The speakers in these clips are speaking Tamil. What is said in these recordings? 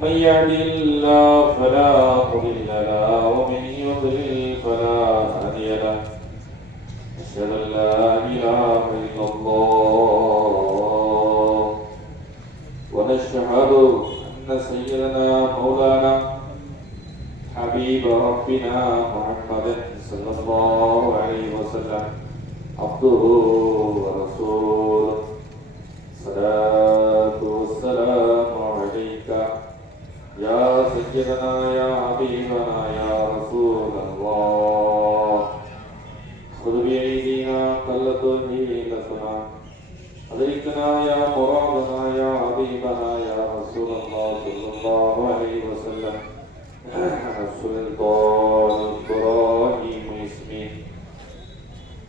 من يهد الله فلا مضل له ومن يضلل فلا هادي له أشهد أن لا إله إلا الله ونشهد أن سيدنا مولانا حبيب ربنا محمد صلى الله عليه وسلم عبده ورسوله صلاة والسلام عليك يا سيدنا يا حبيبنا يا رسول الله خذ بأيدينا قلت هيلتنا أدركنا يا مرادنا يا حبيبنا يا رسول الله صلى الله عليه وسلم السلطان إبراهيم اسمي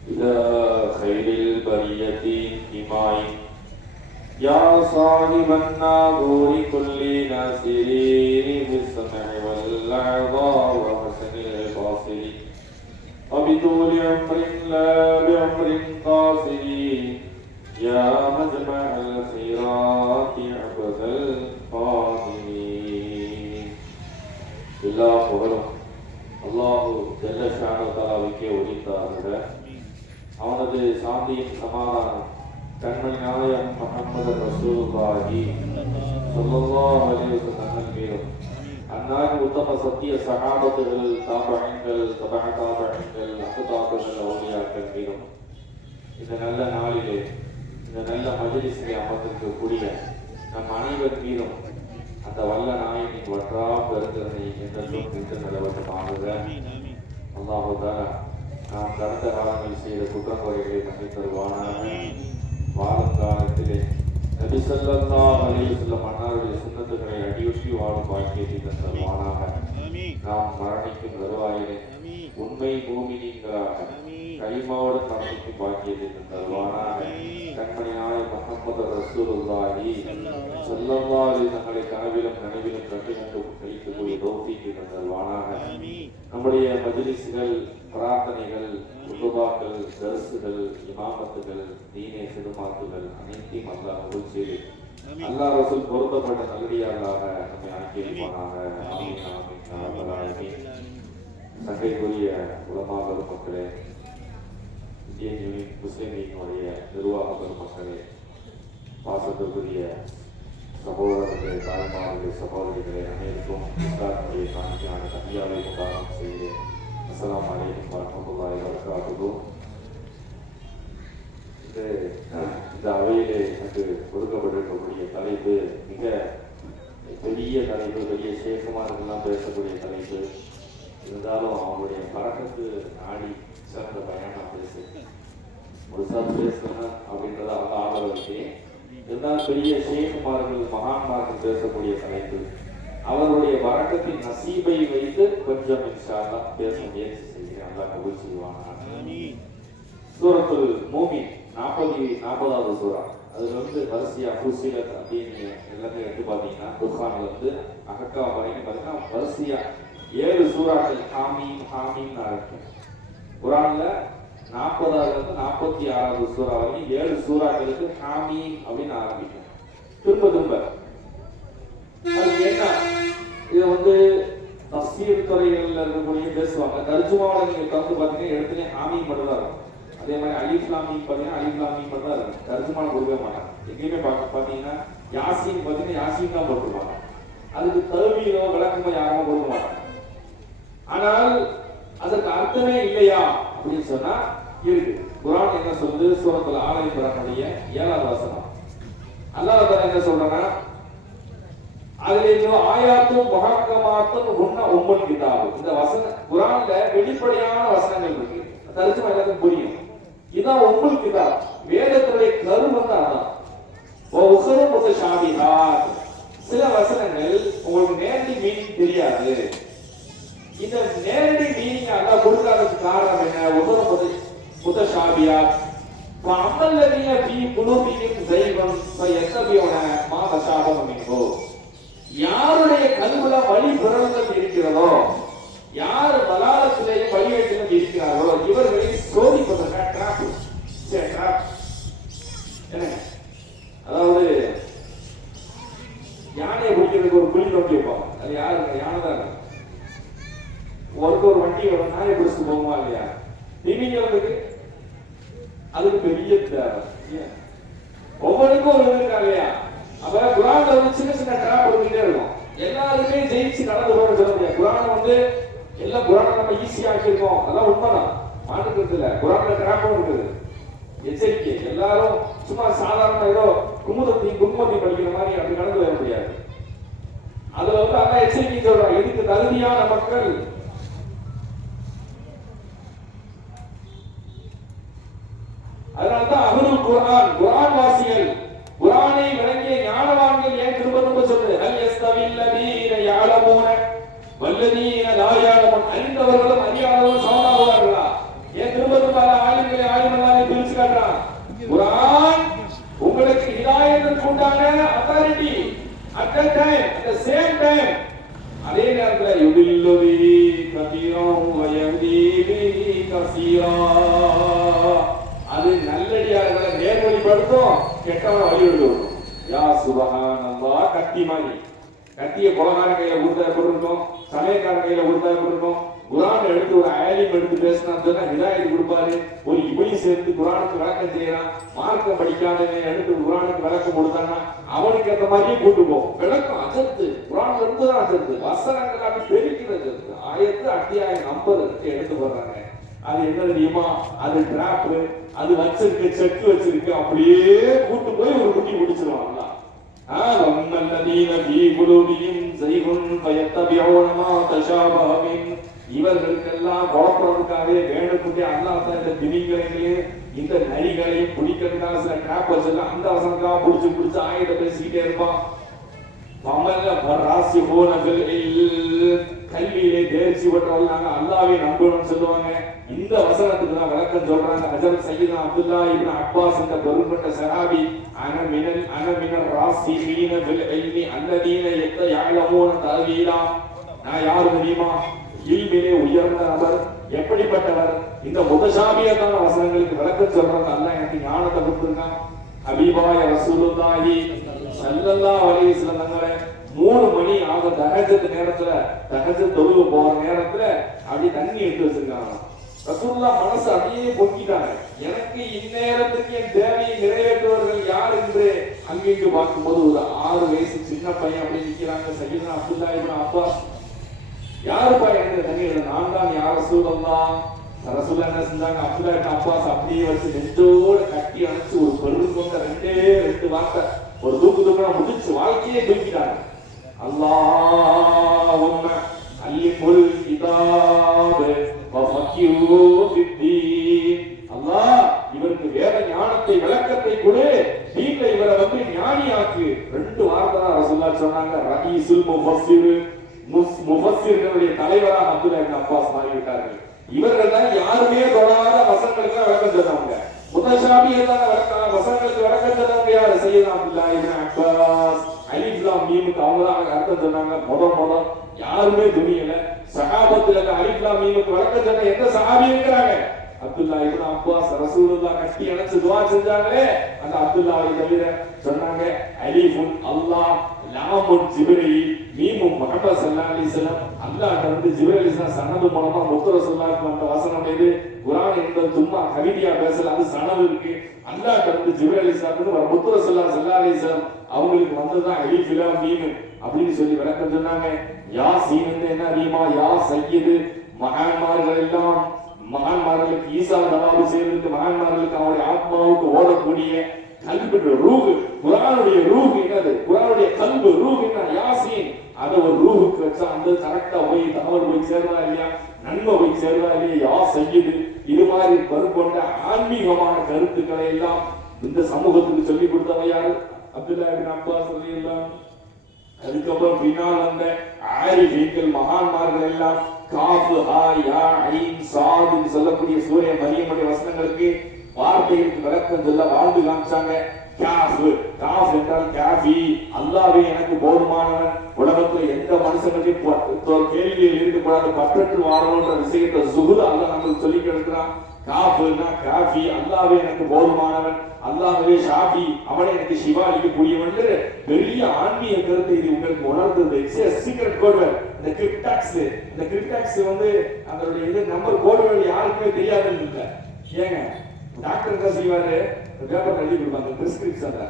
إلى خير البرية انتمائي يا صاحب الناظور كل ناصرين بالسمع والأعضاء وحسن الباصر وبطول عمر لا بعمر قاصر يا مجمع الخيرات عبد القادرين எல்லா புகழும் அல்லாஹு ஜல்ல ஷானு தஆலாவுக்கே உரித்தாகுக. அவனது சாந்தியின் சமாதானம் கண்மணி நாயகம் முஹம்மது ரசூலுல்லாஹி ஸல்லல்லாஹு அலைஹி வஸல்லம் மீதும் அன்னாரின் உத்தம சத்திய சஹாபத்துகள் தாபீன்கள் தபஅ தாபீன்கள் அஹ்தாபுகள் அவுலியாக்கள் மீதும் இந்த நல்ல நாளிலே இந்த நல்ல மஜ்லிஸிலே அமர்ந்திருக்கக்கூடிய நம் அனைவர் மீதும் அந்த வல்ல நாயனின் வற்றா பெருந்தனை என்றென்றும் நின்று நிலவட்டமாகுக. அல்லாஹு தஆலா நாம் கடந்த காலங்களில் செய்த குற்றங்குறைகளை மன்னித்து தருவானாக. வாழும் காலத்திலே நபி ஸல்லல்லாஹு அலைஹி வஸல்லம் அன்னாருடைய சுன்னத்துகளை அடியொற்றி வாழும் பாக்கியத்தை தருவானாக. நாம் மரணிக்கும் வருவாயிலே உண்மை மூமினீங்களாக கலிமாவோடு மரணிக்கும் பாக்கியத்தை தருவானாக. கண்மணி நாயகம் முஹம்மது ரசூலுல்லாஹி ஸல்லல்லாஹு அலைஹி தங்களை கனவிலும் நனவிலும் கண்டு கழிக்கக்கூடிய தௌஃபீக்கை தருவானாக. நம்முடைய மஜ்லிஸ்கள், பிரார்த்தனைகள், குதுபாக்கள், தர்சுகள், இமாமத்துகள், தீனே சிறுமாத்துகள் அனைத்தையும் அல்லாஹ் கபூல் செய்து அல்லாஹ் ரசூல் பொருத்தப்பட்ட நல்லடியார்களாக நம்மை ஆக்கியிருப்பானாக. ஆமீன் ஆமீன் யா ரப்பல் ஆலமீன். சங்கைக்குரிய உலமா பெருமக்களே, இந்தியன் யூனியன் முஸ்லிம் லீக்கினுடைய நிர்வாக பெருமக்களே, பாசத்துக்குரிய சகோதரர்களே, தாய்மார்களே, சகோதரிகளே, அனைவருக்கும் இஸ்லாத்தினுடைய காணிக்கையான தனியாவை உண்டாகம் செய்கிறேன். அஸ்ஸலாமு அலைக்கும் வரஹ்மத்துல்லாஹி வபரகாத்துஹு. இந்த அவையிலே எனக்கு கொடுக்கப்பட்டிருக்கக்கூடிய தலைப்பு மிக பெரிய தலைப்பு, பெரிய சேகமானதெல்லாம் பேசக்கூடிய தலைப்பு. இருந்தாலும் அவங்களுடைய பறக்கத்து நாடி சிறந்த பயன் நான் பேசுகிறேன். முழுசா பேசணும் அப்படின்றத அவங்க ஆதரவு வச்சு இருந்தாலும் பெரிய சேகுமார்கள், மகான்மார்கள் பேசக்கூடிய தலைப்பு. அவருடைய வரக்கத்தின் நசீபை வைத்து கொஞ்சம் இன்ஷா அல்லாஹ் பேச முயற்சி செய்கிறேன். அல்லாஹ் கபூல் செய்வானா. சூரத்துல் மூமின் 40வது சூரா. அதுல வரிசையா ஃபுசிலத் அப்படின்னு எல்லாமே எடுத்து பார்த்தீங்கன்னா குர்ஆன்ல அகக்கா வரைக்கும் பார்த்தீங்கன்னா வரிசையா 7 சூறாக்கள் ஹாமீம் ஹாமீம் இருக்கும். குர்ஆன்ல 40வது 46வது சூறா வரைக்கும் 7 சூறாக்களுக்கு ஹாமீம் அப்படின்னு ஆரம்பிக்கும். திரும்ப அது என்ன, இது தஃசீர் துறைகள்ல இருக்கக்கூடிய பேசுவாங்க. தர்ஜுமாவில் நீங்க திறந்து பார்த்தீங்கன்னா எடுத்துனே ஹாமீம் மட்டும் தான் இருக்கும். அதே மாதிரி அலிஃப் லாம் மீம் பார்த்தீங்கன்னா அலிஃப் லாம் மீம் மட்டும் தான் இருக்கும். தர்ஜுமால கொடுக்க மாட்டாங்க. எங்கேயுமே பார்த்தீங்கன்னா யாசீன் பார்த்தீங்கன்னா யாசீன் தான் போட்டுருப்பாங்க. அதுக்கு தல்வீனோ விளக்கமோ யாருமே கொடுக்க மாட்டாங்க. ஆனால் அதற்கு அர்த்தமே இல்லையா அப்படின்னு சொன்னா இருக்கு. குர்ஆன் என்ன சொல்லுது? சூரத்துல் ஆல இம்ரானுடைய 7வது வசனம். அல்லாஹ் தஆலா என்ன சொல்றானா, அதிலே ஆயாத்தும் முஹக்கமாத்தும் ஹுன்ன உம்முல் கிதாப். இந்த வசனம் குர்ஆன்ல வெளிப்படையான வசனங்கள் இருக்கு. தர்ஜுமா எல்லாத்துக்கும் புரியும். இதான் உம்முல் கிதாப், வேதத்துடைய கரு அதான். ஓ உஹரு முத்தஷாபிஹாத், சில வசனங்கள் உங்களுக்கு நேரடி மீனிங் தெரியாது. இந்த நேரடி மீனிங் அல்லாஹ் கொடுக்காததுக்கு காரணம் என்ன? உஹரு முத்தஷாபிஹாத் ஃபஅமல்லதீன ஃபீ குலூபிஹிம் ஸைகன் ஃபயத்தபியூன மா தஷாபஹ மின்ஹு. யாருடைய கல்வில வழி பிறழ்கள் இருக்கிறதோ, யார் பலாலத்திலேயும் வழிவேட்டிலும் இருக்கிறார்களோ இவர்களை சோதிப்பதற்காக அதாவது யானையை பிடிக்கிறதுக்கு ஒரு புள்ளி நோக்கி வைப்பாங்க. அது யாரு? யானை தான் இருக்கும். ஒரு வண்டி வரும், நாயை பிடிச்சிட்டு போகுமா இல்லையா? திமிங்கலத்துக்கு அதுக்கு பெரிய தேவை. ஒவ்வொருக்கும் ஒரு இது இருக்கா இல்லையா? அப்ப குரான்ல வந்து சின்ன சின்ன டிராப் வந்துட்டே இருக்கும். எல்லாருமே ஜெயிச்சு கடந்து போக சொல்ல முடியாது. குரான் வந்து எல்லா குரானை நம்ம ஈஸியா ஆக்கியிருக்கோம், அதெல்லாம் உண்மைதான், மாற்றுக்கிறது இல்லை. குரான்ல டிராப்பும் இருக்குது, எச்சரிக்கை. எல்லாரும் சும்மா சாதாரண ஏதோ குமுதத்தி படிக்கிற மாதிரி அப்படி கடந்து வர முடியாது. அதுல வந்து அதான் எச்சரிக்கை சொல்றான், இதுக்கு தகுதியான மக்கள். அதனால்தான் அஹ்லுல் குர்ஆன், குர்ஆன் வாசிகள், குர்ஆனை விளங்கிய ஞானவான்கள் ஏன் திரும்ப திரும்ப சொல்லுது, ஹல் யஸ்தவில் லதீன யஅலமூன வல்லதீன லா யஅலமூன், அறிந்தவர்களும் அறியாதவர்களும் சமமாகுவார்களா? ஏன் திரும்ப திரும்ப ஆலிம்களை ஆலிமல்லாஹ் பிரிச்சு காட்டுறான்? குர்ஆன் உங்களுக்கு ஹிதாயத்துக்கு உண்டான authority at that time, at the same time. அதே நேரத்தில் யுதில்லு பிஹி கதீரன் வ யஹ்தி பிஹி கஸீரா, அது நல்லடியார்களை நேர்வழிப்படுத்தும், கெட்டவனை வழிவிடும். யா சுப்ஹானல்லாஹ். கத்தி மாதிரி, கத்திய கொலகாரன் கையில கொடுத்தா போட்டிருக்கோம், சமயக்காரன் கையில கொடுத்தா போட்டிருக்கோம். குரான் எடுத்து ஒரு ஆலிம் எடுத்து பேசினான்னு சொன்னா ஹிதாயத் கொடுப்பாரு. ஒரு இப்லீஸ் எடுத்து குரானுக்கு விளக்கம் செய்யறான், மார்க்கம் படிக்காதவன் எடுத்து குரானுக்கு விளக்கம் கொடுத்தானா அவனுக்கு அந்த மாதிரியே கூட்டு போகும். விளக்கம் அஜத்து, குரான்ல இருந்துதான் அஜத்து, வசனங்கள் அப்படி பெருக்கிற அஜத்து. ஆயத்து அத்தியாயம் 50 எடுத்து போடுறாங்க. அது என்ன தெரியுமா? அது டிராப், அது வச்சிருக்கு, செக் வச்சிருக்கு, அப்படியே கூட்டு போய் ஒரு குட்டி முடிச்சிருவாங்க. இவர்களுக்கெல்லாம் குழப்பறதுக்காகவே வேணுக்குட்டி அல்லாஹ் தான் இந்த திமிங்கலையும் இந்த நரிகளையும் பிடிக்கிறதுக்காக சில டிராப் வச்சிருக்கான். அந்த வசனக்காக பிடிச்சு ஆயுத பேசிக்கிட்டே இருப்பான். கல்வியிலே தேர்ச்சி பெற்றவங்க அல்லாஹ்வை நம்பணும்னு சொல்லுவாங்க. இந்த வசனத்துக்கு தான் விளக்கம் சொல்றாங்க. ஹஜ்ரத் சய்யித்னா அப்துல்லாஹ் இப்னு அப்பாஸ் என்ற பெரும்பட்ட சஹாபி, அன மினல் ராஸிஹீன ஃபில் இல்மி அல்லதீன யஅலமூன தஅவீலா, நான் யார் தெரியுமா? இல்மிலே உயர்ந்த நபர். எப்படிப்பட்டவர்? இந்த முத்தஷாபியத்தான வசனங்களுக்கு விளக்கம் சொல்றாங்க. அல்லாஹ் எனக்கு ஞானத்தை கொடுத்திருக்கான். ஹபீபாய ரசூலுல்லாஹி ஸல்லல்லாஹு அலைஹி வஸல்லம் 3 மணி ஆக தஹஜ்ஜத் நேரத்துல, தஹஜ்ஜத் தொழுக போற நேரத்துல அப்படி தண்ணி எடுத்து வச்சிருக்காங்க. ரசூலுல்லாஹ் மனசு அப்படியே பொங்கிட்டாங்க. எனக்கு இந்நேரத்துக்கு என் தேவையை நிறைவேற்றுவர்கள் யார் என்று அங்கிட்டு பார்க்கும்போது ஒரு 6 வயசு சின்ன பையன் அப்படி நிக்கிறாங்க. சய்யித்னா அப்துல்லாஹ் இப்னு அப்பாஸ், யாருப்பா எனக்கு தண்ணி எடுத்து? நான் தான் யா ரசூலல்லாஹ். ரசூலுல்லாஹ் என்ன செஞ்சாங்க? அப்துல்லாஹ் இப்னு அப்பாஸ் அப்படியே வச்சு நெஞ்சோட கட்டி அணைச்சு ஒரு பெருங்கொண்ட 2 வார்த்தை ஒரு தூக்குனா முடிச்சு வாழ்க்கையே தூக்கிட்டாங்க. அல்லாஹும்ம அல்லிமுல் கிதாப வ ஃபக்கிஹு ஃபித்தீன், அல்லாஹ் இவருக்கு வேத ஞானத்தை விளக்கத்தை கொடு, தீன்ல இவரை வந்து ஞானியாக்கு. 2 வார்த்தை தான் ரசூலுல்லாஹ் சொன்னாங்க. ரஈசுல் முஃபஸ்ஸிர்களுடைய தலைவராக அப்துல்லாஹ் இப்னு அப்பாஸ் மாறிவிட்டார்கள். இவர்கள் தான் யாருமே தொடாத வசனங்களுக்கு விளக்கம் சொன்னவங்க. முத்தஷாபியத்தான வசனங்களுக்கு விளக்கம் சொன்னவங்க யாரு? சய்யித்னா அப்துல்லாஹ் இப்னு அப்பாஸ். அலிஃப் லாம் மீமுக்கு அவங்க தான் அர்த்தம் சொன்னாங்க. முதல் யாருமே துணியல. சஹாபத்துல அலிஃப் லாம் மீமுக்கு விளக்கம் சொன்ன எந்த சஹாபி இருக்கிறாங்க? அப்துல்லாஹ் இப்னு அப்பாஸ். ரசூலுல்லாஹ் கட்டி அணைச்சு துஆ செஞ்சாங்களே, அந்த அப்துல்லாஹ்வை தவிர சொன்னாங்க அலிஃபுன் அல்லாஹ், லாமுன் ஜிப்ரீல், மீமும் முஹம்மது ஸல்லல்லாஹு அலைஹி வஸல்லம். அல்லாஹ் வந்து ஜிப்ரீல் அலைஹிஸ்ஸலாம் சனது மூலமா முத்து ரசூலுல்லாஹ்க்கு வந்த வசனம் இது. குர்ஆன் என்பது சும்மா கவிதையா பேசல, அது சனது இருக்கு. அல்லாஹ் வந்து ஜிப்ரீல் அலைஹிஸ்ஸலாத்துக்கு வர முத்து ரசூலுல்லாஹ் ஸல்லல்லாஹு அலைஹி வஸல்லம் அவங்களுக்கு வந்ததுதான் அலிஃப் லாம் மீம் அப்படின்னு சொல்லி விளக்கம் சொன்னாங்க. யாசீன் என்ன அறியுமா? யா சய்யிது, மகான்மார்கள் எல்லாம், மகான்மார்களுக்கு ஈசா தவாபு செய்வதற்கு, மகான்மார்களுக்கு அவருடைய ஆத்மாவுக்கு ஓடக்கூடிய கல்புடைய ரூஹ், குர்ஆனுடைய ரூஹ் என்னது? குர்ஆனுடைய கல்பு ரூஹ் என்ன? யாசீன். அத ஒரு ரூஹுக்கு வச்சா அந்த கரெக்டா போய் தகவல் போய் சேருவா இல்லையா? நன்மை போய் சேருவா இல்லையா? யா சய்யிது. இது மாதிரி பருப்பொண்ட ஆன்மீகமான கருத்துக்களை எல்லாம் இந்த சமூகத்துக்கு சொல்லி கொடுத்தவங்க யாரு? அப்துல்லாஹ் இப்னு அப்பாஸ் ரலியல்லாஹு. அதுக்கப்புறம் பின்னால் வந்த ஆரிஃபீன்கள், மகான்மார்கள் எல்லாம் காஃப் ஹா யா ஐன் சாத் சொல்லக்கூடிய சூரிய மரியமுடைய வசனங்களுக்கு வார்த்தைகளுக்கு விளக்கம் சொல்ல வாழ்ந்து காமிச்சாங்க. காஃப், காஃப் என்றால் காஃபி, அல்லாஹ்வே எனக்கு போதுமானவன். உலகத்துல எந்த மனுஷனுக்கு கேள்வியில் இருக்கக்கூடாது, பற்றற்று வாழணுன்ற விஷயத்தை சுகுது அல்லாஹ் நமக்கு சொல்லி கொடுக்கிறான். காஃபுனா காஃபி, அல்லாஹ்வே எனக்கு போதுமானவன், அல்லாஹ்வே ஷாஃபி, அவனே எனக்கு ஷிஃபா அளிக்கக்கூடியவன் பெரிய ஆன்மீக கருத்தை இது உங்களுக்கு உணர்ந்தது. சீக்ரெட் கோட்வேர்ட், இந்த கிரிப்டாக்ஸ் வந்து அதனுடைய இது நம்பர் கோட்வேர்ட் யாருக்குமே தெரியாதுன்னு இல்லை. ஏங்க டாக்டர் என்ன செய்வாரு, பேப்பர் எழுதி கொடுப்பாங்க பிரிஸ்கிரிப்ஷன்ல,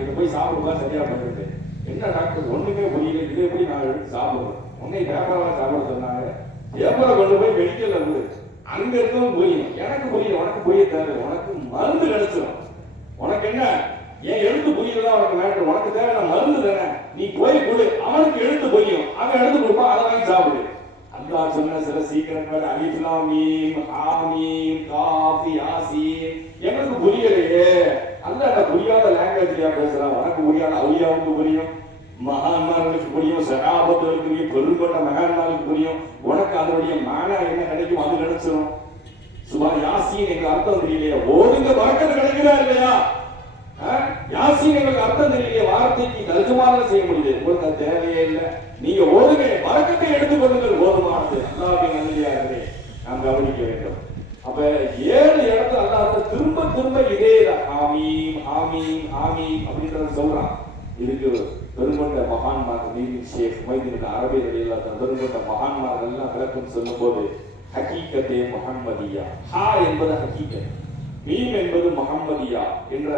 இதை போய் சாப்பிடுவா சரியா பண்ணுறது. என்ன டாக்டர் ஒண்ணுமே புரியல, இதை எப்படி நான் எடுத்து சாப்பிடுறேன், உன்னை பேப்பராக சாப்பிட சொன்னாங்க. பேப்பரை கொண்டு போய் மெடிக்கல்ல இருந்து அங்க இருக்கவும் புரியும், எனக்கு புரியும், உனக்கு புரிய தேவை, உனக்கு மருந்து கிடைச்சிடும். உனக்கு என்ன ஏன் எழுத்து புரியல உனக்கு மேட்டர், உனக்கு தேவை மருந்து தானே, நீ போய் கொடு, அவனுக்கு எழுத்து புரியும், அவன் எழுத்து கொடுப்பான், அதை வாங்கி சாப்பிடு. அல்லாஹ் சொன்ன சில சீக்கிரங்கள் அலிஃப் லாம் மீம் ஹாமீம் காஃப் யாசீன் எனக்கு புரியலையே. அல்லாஹ் அந்த புரியாத லாங்குவேஜ்லயா பேசுறான், உனக்கு புரியாத அவுலியாவுக்கு புரியும், மகான்மார்களுக்கு புரியும், சகாபத்துகளுக்கு புரியும், பெரும்பட்ட மகான்மார்களுக்கு புரியும், உனக்கு அதனுடைய மானா என்ன கிடைக்கும் அது கிடைச்சிடும். சுபா யாசீன் எங்க அர்த்தம் தெரியலையா, ஓதுங்க பரக்கத்து கிடைக்குதா இல்லையா? யாசீன் எங்களுக்கு அர்த்தம் தெரியலையே, வார்த்தைக்கு தர்ஜுமானம் செய்ய முடியுது, உங்களுக்கு அது தேவையே இல்லை. நீங்க ஓதுங்க, பரக்கத்தை எடுத்துக்கொள்ளுங்கள், போதுமானது. அல்லாஹ்வின் நல்லடியார்களே நாம் கவனிக்க வேண்டும். அப்ப 7 இடத்துல அல்லாஹ் திரும்ப திரும்ப இதேதான் ஆமீன் ஆமீன் ஆமீன் அப்படின்றத சொல்றான். இதுக்கு பெருங்கொண்ட மகான்மார்கள் நீதின் ஷேக் மைதீன் அரபி ரலியல்லாஹு அன்ஹு பெருங்கொண்ட மகான்மார்கள் எல்லாம் விளக்கம் சொல்லும் போது ஹகீகத்தே முஹம்மதியா, ஹா என்பது ஹகீகத், மீம் என்பது முஹம்மதியா என்ற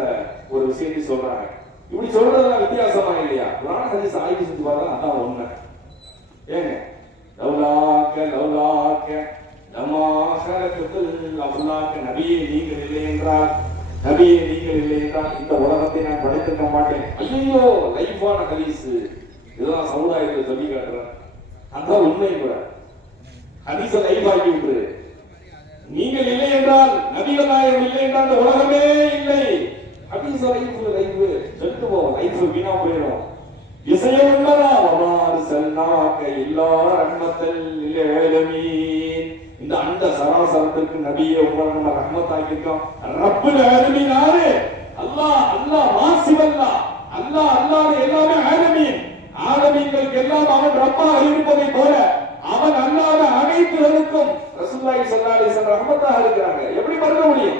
ஒரு விஷயத்தை சொல்றாங்க. இப்படி சொல்றதெல்லாம் வித்தியாசமா இல்லையா? குர்ஆன் ஹதீஸ் ஆய்வு செஞ்சு பார்த்தா அதான் உண்மை. ஏங்க லௌலாக்க லௌலாக்க லமா ஹலகத்துல் அஃலாக்க, நபியே நீங்கள் இல்லை என்றால், நபியே நீங்கள் இல்லை என்றால் இந்த உலகத்தை நான் படைத்திருக்க மாட்டேன். ஐயோ லைஃபான ஹதீஸ், இதெல்லாம் சமுதாயத்தை சொல்லி காட்டுறேன், அதான் உண்மை கூட. ஹதீஸ லைஃப் ஆக்கி விட்டுரு. நீங்கள் இல்லை என்றால், நபிகள் நாயகம் இல்லை என்றால் இந்த உலகமே இல்லை. ஹதீஸ் லைஃப் செத்து போவோம், லைஃப் வீணா போயிடும். இசையம் உள்ளதா வமாறு செல்நாக்க இல்லா ரஹ்மத்தல் லில் ஆலமீன், இந்த அண்ட சராசரத்துக்கு நபியே உங்களை நம்ம ரஹ்மத்தாக்கி இருக்கோம். ரப்புல் ஆலமீன் யாரு? அல்லாஹ். அல்லாஹ் மாசிவல்லா, அல்லாஹ் அல்லாஹ் எல்லாமே ஆலமீன், ஆலமீன்களுக்கு எல்லாம் அவன் ரப்பாக இருப்பதை போல அவன் அல்லாத அனைத்துகளுக்கும் ரசூலுல்லாஹி ஸல்லல்லாஹு அலைஹி வஸல்லம் ரஹ்மத்தாக இருக்கிறாங்க. எப்படி மறுக்க முடியும்?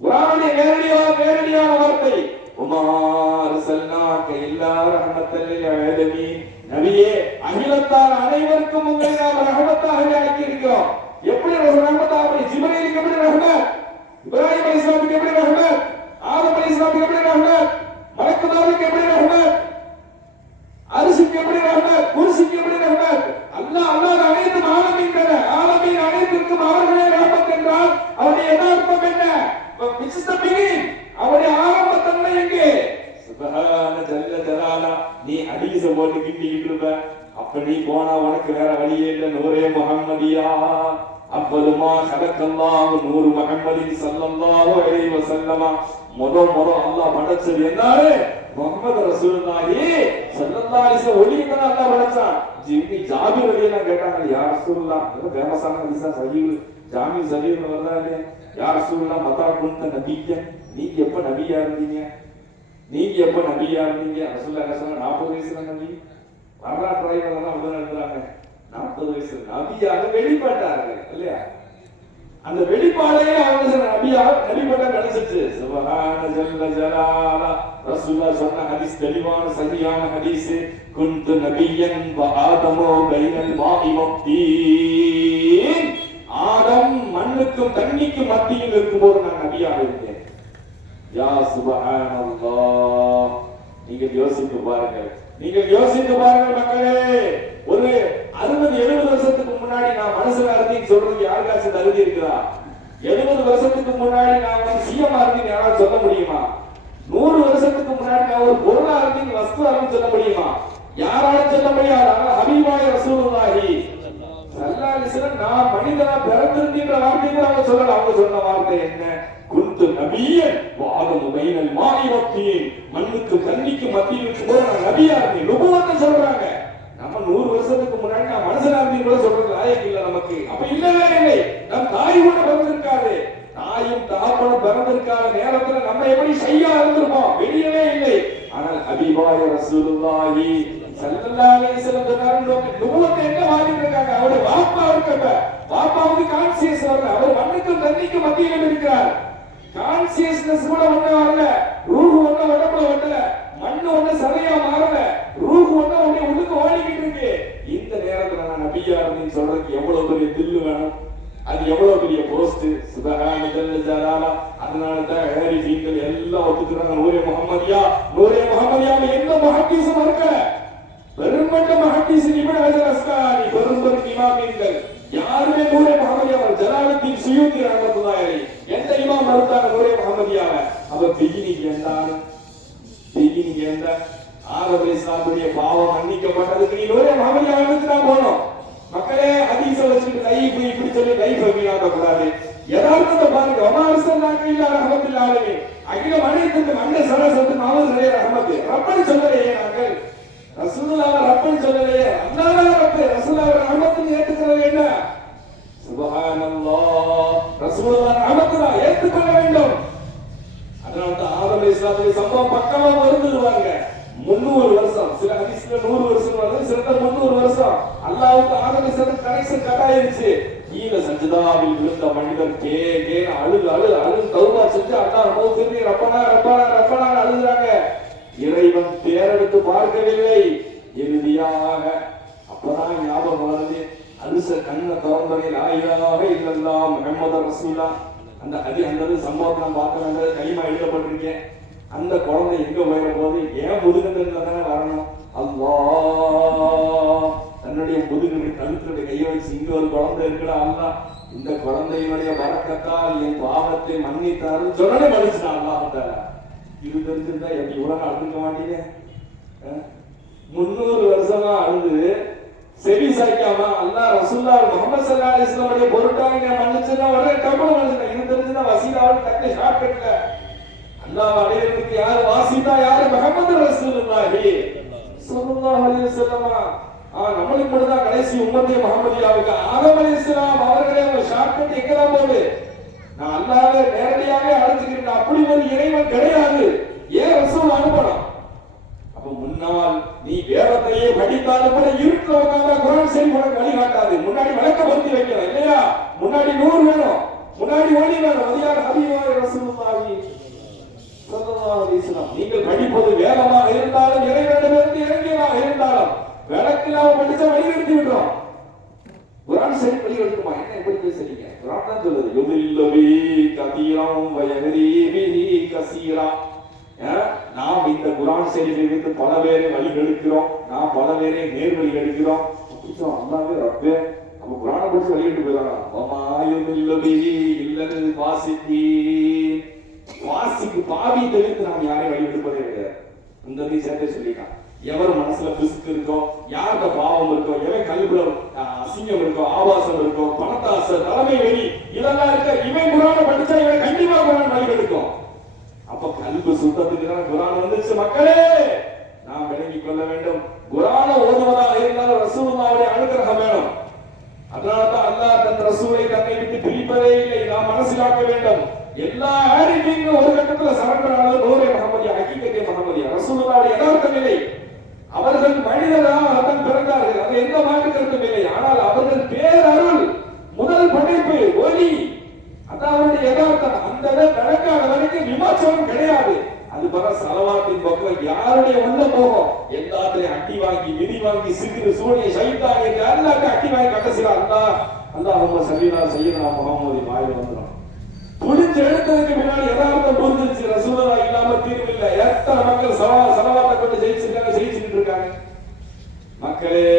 குர்ஆனுடைய நேரடியான வார்த்தை உமா அர்சல்னாக இல்லா ரஹ்மத்தல் லில் ஆலமீன், நபியே அகிலத்தார் அனைவருக்கும் உங்களை நாம் ரஹ்மத்தாக ஆக்கி இருக்கிறோம். எப்படி ரஹ்மத்தாக? ஜிப்ரீலுக்கு எப்படி ரஹ்மத், இப்ராஹிம் அலைஹிஸ்ஸலாமுக்கு எப்படி ரஹ்மத், ஆதம் அலைஹிஸ்ஸலாமுக்கு எப்படி ரஹ்மத், மலக்குமாருக்கு எப்படி ரஹ்மத், அரிசிக்கு எப்படி ரஹ்மத், குர்சிக்கு எப்படி ரஹ்மத்? அல்லாஹ் அல்லாஹ் அனைத்து ஆலமீன்கள ஆலமீன் அனைத்திற்கும் அவர்களே ரஹ்மத் என்றால் அவருடைய யதார்த்தம் என்ன? which is the beginning, அவருடைய ஆரம்ப தன்மை எங்கே? சுப்ஹான ஜல்ல ஜலாலா. நீ ஹதீஸ போட்டு கிண்டிக்கிட்டு இருப்ப, அப்ப நீ போனா உனக்கு வேற வழியே இல்லை. நூரே முஹம்மதியா அப்பதுமா ஹலக்கல்லாஹு நூறு முஹம்மதின் ஸல்லல்லாஹு அலைஹி வஸல்லம். முதல் அல்லாஹ் படைச்சது என்னது? முஹம்மது ரசூலுல்லாஹி ஸல்லல்லாஹு அலைஹி வஸல்லம் ஒளியதான் அல்லாஹ் படைச்சான். ஜாபிர் ரலியல்லாஹு கேட்டாங்க, யா ரசூலுல்லாஹ், இது ஃபேமஸான ஹதீஸா சஹீஹ் ஜாமி சஹீஹ்ல வருதா இல்லையா? யா ரசூலுல்லாஹ் மதா குன்த நபிய்ய, நீங்க எப்ப நபியா இருந்தீங்க? நீங்க எப்ப நபியா இருந்தீங்க? ரசூலுல்லாஹ் என்ன சொன்னாங்க? 40 வயசுல நபி. வரலாற்று ஆய்வாளர்கள் அப்படிதான் எழுதுறாங்க, 40 வயசு நபியாக வெளிப்பட்டார்கள் இல்லையா? அந்த வெளிப்பாடையே அவங்க நபியாக வெளிப்பட்ட கிடைச்சிச்சு. சுப்ஹான ஜல்ல ஜலாலா. ரசூலுல்லாஹ் சொன்ன ஹதீஸ் தெளிவான சஹீஹான ஹதீஸ், குன்து நபியன் வ ஆதமு பைனல் மாஇ வத்தீன், ஆதம் மண்ணுக்கும் தண்ணிக்கும் மத்தியில் இருக்கும்போது நான் நபியாக இருந்தேன். யா சுப்ஹானல்லாஹ். நீங்கள் யோசித்து பாருங்கள், நீங்கள் யோசித்து பாருங்கள் மக்களே. ஒரு 60-70 வருஷத்துக்கு முன்னாடி நான் மனசுல இருந்தேன்னு சொல்றது யாருக்காச்சும் தகுதி இருக்குதா? 70 வருஷத்துக்கு முன்னாடி நான் வந்து சிஎம் இருந்தேன்னு யாராவது சொல்ல முடியுமா? 100 வருஷத்துக்கு முன்னாடி நான் ஒரு பொருளா இருந்தேன்னு வஸ்து அருன்னு சொல்ல முடியுமா? யாராலும் சொல்ல முடியாது. ஆனால் ஹபீபாய ரசூலுல்லாஹி ஸல்லல்லாஹு அலைஹி வஸல்லம் நான் மனிதனா பிறந்திருக்கின்ற வார்த்தை கூட அவங்க சொல்லல. அவங்க சொன்ன வார்த்தை என்ன? குன்து நபியன் வ ஆதமு பைனல் மாஇ வத்தீன், மண்ணுக்கு தண்ணிக்கு மத்தியில் இருக்கும்போது நான் நபியா இருந்தேன். நுபுவத்தை சொல்றாங்க. நம்ம 100 வருஷத்துக்கு முன்னாடி நான் மனுஷனா இருந்தேன் கூட சொல்றது லாயக்கு இல்ல நமக்கு. அப்ப இல்லவே இல்லை. நம் தாய் கூட பிறந்திருக்காது, தாயும் தகப்பனும் பிறந்திருக்காத நேரத்துல நம்ம எப்படி ஷையா இருந்திருப்போம்? வெளியவே இல்லை. ஆனால் ஹபீபாய ரசூலுல்லாஹி ஸல்லல்லாஹு அலைஹி வஸல்லம் சொன்னாரு, நுபுவத்தை எங்க வாங்கிட்டு இருக்காங்க? அவருடைய வாப்பா இருக்கப்ப வாப்பாவுக்கு கான்சியஸ் வரல. அவர் மண்ணுக்கும் தண்ணிக்கும் மத்தியிலும் இருக்கிறார். கான்சியஸ்னஸ் கூட ஒண்ணு வரல. ரூஹ் ஒண்ணு உடம்புல வரல. மண்ணு ஒண்ணு சரியா மாறல. ரூஹ் ஒண்ணு அப்படியே உள்ளுக்கு ஓடிக்கிட்டு இருக்கு. இந்த நேரத்துல நான் நபியா அப்படின்னு சொல்றதுக்கு எவ்வளவு பெரிய தில்லு வேணும், அது எவ்வளவு பெரிய போஸ்ட். சுபஹான ஜல்ல ஜலாலா. அதனால தான் ஹாரிஃபீன்கள் எல்லாம் ஒத்துக்குறாங்க, நூரே முஹம்மதியா நூரே முஹம்மதியா. எந்த முஹத்தீஸும் இருக்கல. பெரும்பட்ட முஹத்தீஸ் இப்னு ஹஜர் அஸ்கலானி, பெரும்பெரும் இமாம்கள் யாருமே நூரே முஹம்மதியா ஜலாலுத்தீன் சுயூத்தி ரஹ்மத்துல்லாஹி அலைஹி எந்த இமாம் மறுத்தாங்க நூரே முஹம்மதியாவை? அவர் பிஜினிக்கு என்றான். பிஜினிக்கு என்ற ஆதம் அலைஹிஸ்ஸலாமுடைய பாவம் மன்னிக்கப்பட்டதுக்கு நீ நூரே முஹம்மதியாவுக்கு தான் போகணும். மக்களே ஹதீஸ வச்சுட்டு லைஃப் இப்படி சொல்லி லைஃப் வீணாக்க கூடாது. யதார்த்தத்தை பாருங்க. வமா அர்ஸல்னாக இல்லா ரஹ்மத்துல் ஆலமீன். அகில மனிதனுக்கு மண்ண சரசத்து மாவு சரே ரஹ்மத். ரப்பன் சொல்லலையே நாங்கள். ரசூலுல்லாஹ் ரப்பன் சொல்லலையே. அல்லாஹ் ரப்ப ரசூலுல்லாஹ் ரஹ்மத்துன்னு ஏத்துக்கிறது என்ன? சுப்ஹானல்லாஹ். ரசூலுல்லாஹ் ரஹ்மத்துல்லாஹ் ஏத்துக்கொள்ள வேண்டும். அதனால தான் ஆதம் அலைஹிஸ்ஸலாமுடைய சம்பவம் பக்கமா வருதுவாங்க. 300 வருஷம், சில ஹதீஸ்ல 100 வருஷம் வருது, சில 300 வருஷம். அல்லாஹ்வுக்கு ஆதம் அலைஹிஸ்ஸலாம் கனெக்ஷன் கட் ஆயிருச்சு. கீழ சஜ்தாவில் விழுந்த மனிதர் கே அழுது தௌபா செஞ்சு அல்லாஹ் மௌஃபிர்னி ரப்பனா ரப்பனா ரப்பனா அழுகுறாங்க. இறைவன் பேரெடுத்து பார்க்கவில்லை. இறுதியாக அப்பதான் ஞாபகம் வருது. அலுச கண்ணை திறந்தவரை லா இலாஹ இல்லல்லாஹ் முஹம்மது ரசூலுல்லாஹ். அந்த சம்பவத்தை நான் பார்க்க வேண்டியது களிமா எழுதப்பட்டிருக்கேன். அந்த குழந்தை எங்க போயிட போது ஏன் முதுகுன்னு தானே வரணும். அல்லாஹ் தன்னுடைய முதுகு கழுத்துடைய கையை வச்சு இங்க ஒரு குழந்தை இருக்குடா, அல்லாஹ் இந்த குழந்தையினுடைய வரக்கத்தால் என் பாவத்தை மன்னித்தாரு சொன்னே மன்னிச்சுட்டான் அல்லாஹ். இது தெரிஞ்சிருந்தா எப்படி இவ்வளவு அழுதுக்க மாட்டீங்க? 300 வருஷமா அழுது செவி சாய்க்காம அல்லாஹ் ரசூலுல்லாஹ் முஹம்மது ஸல்லல்லாஹு அலைஹி வஸல்லம் பொருட்டாங்க மன்னிச்சுனா உடனே கபூல் பண்ணிட்டாங்க. இது தெரிஞ்சுனா வசீலாவுக்கு டக்கு ஷார்ட் கட்ல அல்லாஹ் அடையறதுக்கு யார் வாசிதா, யார் முஹம்மது ரசூலுல்லாஹி ஸல்லல்லாஹு அலைஹி வஸல்லம். நம்மளுக்கு மட்டும் தான் கடைசி உம்மத்தே முஹம்மதியாவுக்கு ஆதம் அலைஹிஸ்ஸலாம் அவர்களே ஒரு ஷார்ட் கட் எங்க தான் போகுது? நான் அல்லாஹ்வை நேரடியாவே அழைச்சிக்கிறேன். அப்படி ஒரு இறைவன் கிடையாது. ஏன் ரசூல் அனுப்பணும்? அப்ப முன்னால் நீ வேதத்தையே படித்தாலும் கூட இருட்டுல உட்கார்ந்தா குர்ஆன் சரி உனக்கு வழிகாட்டாது. முன்னாடி விளக்கப்படுத்தி வைக்கணும் இல்லையா? முன்னாடி நூறு வேணும், முன்னாடி ஒளி வேணும். அதிகார ஹபீபாய ரசூலுல்லாஹி ஸல்லல்லாஹு அலைஹி வஸல்லம். நீங்கள் படிப்பது வேதமாக இருந்தாலும் இறைவனிடமிருந்து இறங்கியதாக இருந்தாலும் விளக்கில்லாம படிச்சா வழிகெடுத்து விடுறோம். குர்ஆன் சரி வழிகெடுக்குமா? என்ன எப்படி பேசுறீங்க? குர்ஆன் தான் சொல்லுது, யுதில்லு கதீரம் வயஹ்ரி பிஹி கஸீரா. நாம் இந்த குர்ஆன் ஷரீஃபை வைத்து பல பேரை வழிகெடுக்கிறோம், நாம் பல பேரை நேர் வழிகெடுக்கிறோம். அல்லாஹ்வே ரப்பே அப்ப குர்ஆனை படிச்சு வழிகெடுத்து போயிடலாம். வமா யுதில்லு பிஹி இல்லல் ஃபாஸிகீன். வாசிக்கு பாவி தவிர்த்து நாம் யாரையும் வழிகெடுப்பதே கிடையாது. இந்த நீ சேர்த்து சொல்லிட்டான். எவர் மனசுல பிசுக்கு இருக்கோ, யார்கிட்ட பாவம் இருக்கோ, எவன் கல்வில அசிங்கம் இருக்கோ, ஆபாசம் இருக்கோ, பணத்தாசை, தலைமை வெறி இதெல்லாம் இருக்க, இவன் குர்ஆனை படிச்சா இவன் கண்டிப்பா குர்ஆன் வழிகெடுக்கும். அப்ப கல்வி சுத்தத்துக்கு தான் குர்ஆன் வந்துச்சு. மக்களே நாம் விளங்கிக் கொள்ள வேண்டும். குர்ஆனை ஓதுவதாக இருந்தால் ரசூலுல்லாஹ்வுடைய அனுகிரகம் வேணும். அதனால்தான் அல்லாஹ் தன் ரசூலை தன்னை விட்டு பிரிப்பதே இல்லை. நாம் மனசிலாக்க வேண்டும். எல்லா ஆரிஃபீன்களும் ஒரு கட்டத்துல சரண்டர் ஆனது நூரே முஹம்மதியா, ஹக்கீகத்தே முஹம்மதியா, ரசூலுல்லாஹ்வுடைய யதார்த்த நிலை. அவர்கள் மனிதராக தான் பிறந்தார்கள், அது எந்த மாற்று கருத்தும் இல்லை. ஆனால் அவர்கள் பேரருள், முதல் படைப்பு, ஒளி, அதான் அவருடைய யதார்த்தம். அந்த நடக்காத வரைக்கும் விமர்சனம் கிடையாது. அது பர சலவாத்தின் பக்கம் யாருடைய உள்ள போகும்? எல்லாத்தையும் அட்டி வாங்கி மிதி வாங்கி சிறு சூனிய சைத்தான் என்று எல்லாத்தையும் அட்டி வாங்கி கடைசியில் அல்லாஹும்ம ஸல்லி சய்யிதனா முஹம்மதி வாயில வந்துடும். புடிச்சு எடுத்ததுக்கு முன்னாடி யதார்த்தம் புரிஞ்சிருச்சு. ரசூலுல்லாஹ் இல்லாம தீர்வில்லை. எத்தனை மக்கள் சலவாத்தை கொண்டு ஜெயிச்சுட்டு இருக்காங்க. மக்களே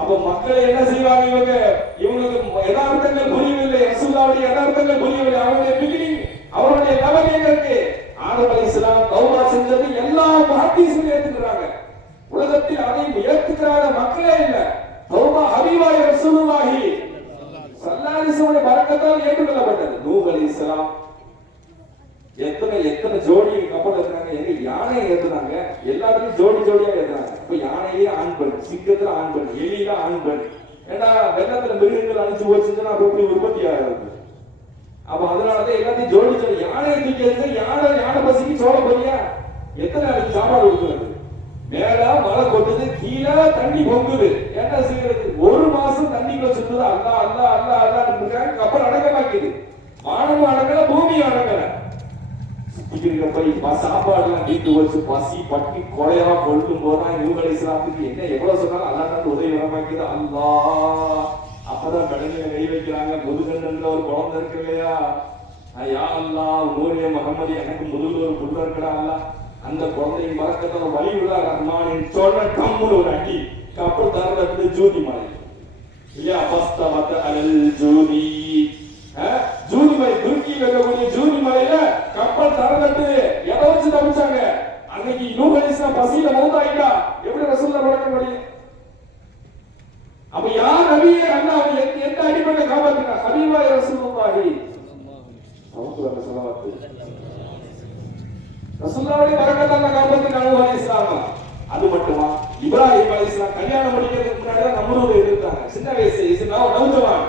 அப்ப மக்கள் என்ன செய்வாங்க? இவங்களுக்கு யதார்த்தங்கள் புரியவில்லை, ரசூலுல்லாஹ்வுடைய யதார்த்தங்கள் புரியவில்லை. அவருடைய பிகினிங், அவருடைய லெவல் எங்க இருக்கு? ஆதம் அலைஹிஸ்ஸலாம் தௌபா செஞ்சது எல்லா முஹத்தீஸும் ஏத்துக்கிறாங்க. உலகத்தில் அதை ஏத்துக்கிறாத மக்களே இல்ல. தௌபா ஹபீபாய ரசூலுல்லாஹி ஸல்லல்லாஹு அலைஹி வஸல்லம் பரக்கத்தால் ஏற்றுக்கொள்ளப்பட்டது. நூஹ் அலைஹிஸ்ஸலாம் எத்தனை ஜோடி கப்பல் ஏத்துறாங்க. எங்க யானை ஏத்துறாங்க, எல்லாத்தையும் ஜோடியா ஏத்துறாங்க. இப்ப யானையிலே ஆண் பெண், சிங்கத்துல ஆண் பெண், எலியில ஆண் பெண். ஏன்னா வெள்ளத்துல மிருகங்கள் அழிச்சு போச்சுன்னா அப்படி உற்பத்தி ஆகாது. அப்ப அதனாலதான் எல்லாத்தையும் ஜோடி யானையை தூக்கி யானை பசிக்கு சோழ போறியா? எத்தனை நாளைக்கு சாப்பாடு கொடுக்குறது? மேல மழை கொட்டுது, கீழே தண்ணி பொங்குது. என்ன செய்யறது? ஒரு மாசம் தண்ணிக்குள்ள சுத்துது. அல்லா அல்லா அல்லா அல்லா கப்பல் அடங்க மாட்டேங்குது. வானமும் அடங்கல, பூமியும் அடங்கல. போய் சாப்பாடு எல்லாம் வீட்டு வச்சு பசி பட்டி கொலையா கொள்ளும் போதுதான் இவங்க இஸ்லாத்துக்கு என்ன எவ்வளவு சொன்னாலும் அல்லாஹ் உதவி வரமாக்கிது. அல்லா அப்பதான் கடனில கை வைக்கிறாங்க. முதுகண்ணுல ஒரு குழந்தை இருக்கு இல்லையா, யா அல்லா நூரிய முகமது எனக்கு முதுகுல ஒரு புள்ள இருக்கடா அல்லா, அந்த குழந்தையின் மறக்கத்தை வழி உள்ள ரஹ்மானின் சொன்ன கம்முன்னு ஒரு அடி கப்பல் தரத்துல ஜூதி மலை இல்லையா, பஸ்தவத்த அலல் ஜூதி, ஜூனி மலை, துருக்கியில் இருக்கக்கூடிய ஜூனி மலையில கப்பல் தரங்கட்டு எதை வச்சு தப்பிச்சாங்க. அன்னைக்கு நூஹ் அலைஹிஸ்ஸலாம் பசியில மௌத்தாயிட்டா எப்படி ரசூலுல்லாஹ் வளர்க்க முடியும்? அப்ப யார் நபியே அல்லாஹ் எந்த அடிப்படையில காப்பாத்தினா? ஹபீபாய் ரசூலுல்லாஹி அவங்களுக்கு ஸல்லல்லாஹு ரசூலுல்லாஹ்வுடைய பரக்கத்தால காப்பாத்தினா நூஹ் அலைஹிஸ்ஸலாம். அது மட்டுமா, இப்ராஹிம் அலைஹிஸ்ஸலாம் கல்யாணம் முடிக்கிறதுக்கு முன்னாடி தான் நம்ரூதை எதிர்த்தாங்க. சின்ன வயசு நௌஜவான்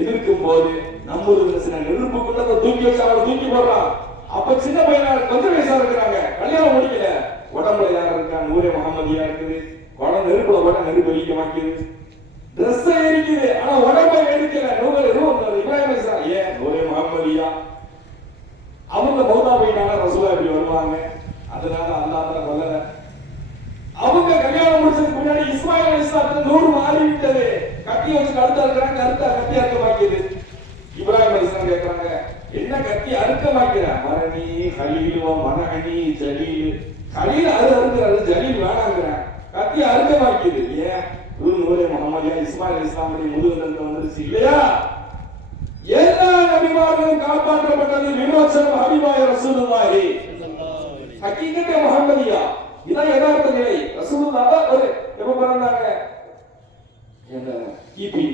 எதிர்க்கும் போது நம்ரூது சின்ன நெருப்புக்குள்ள தூக்கி வச்சு அவரை தூக்கி போடுறான். அப்ப சின்ன பையனா கொஞ்சம் வயசா இருக்கிறாங்க, கல்யாணம் முடிக்கல. உடம்புல யார் இருக்கா? நூரே முகமதியா இருக்குது. குழந்தை நெருப்புல போட நெருப்பு வெளிக்க மாட்டேங்குது, ட்ரெஸ் எரிக்குது, ஆனா உடம்பை எடுக்கல. இப்ராஹிம் அலைஹிஸ்ஸலாம் ஏன் நூரே முகமதியா அவங்க மௌதா போயிட்டாங்க, ரசூலுல்லாஹ் எப்படி வருவாங்க? அதனால அல்லாஹ் தான் கொல்லல. அவங்க கல்யாணம் முடிச்சதுக்கு முன்னாடி இஸ்மாயில் அலைஹிஸ்ஸலாத்துக்கு 100 மாறி விட்டது. கத்தி வச்சு கழுத்தா இருக்கிறாங்க, கத்தி அறுக்க மாக்கியது. இப்ராஹிம் அலைஹிஸ்ஸலாம் கேட்கிறாங்க, என்ன கத்தி அறுக்க மாக்கிற? மரணி ஹலீலுவா மனஹனி ஜலீல். ஹலீல் அறுக்கிறாரு, ஜலீல் வேணாங்கிறான். கத்தி அறுக்க மாக்கியது. ஏன்? நூரே முகமதியா இஸ்மாயில் அலைஹிஸ்ஸலாமுடைய முதுகுல வந்துருச்சு இல்லையா? எல்லா நபிமார்களும் காப்பாற்றப்பட்டது விமோசனம் ஹபீபாய் ரசூலுல்லாஹி ஹகீகத்தே முஹம்மதியா. இதான் யதார்த்த நிலை. ரசூலுல்லாஹ் ஒரு எப்ப பிறந்தாங்க? என்ன கிபி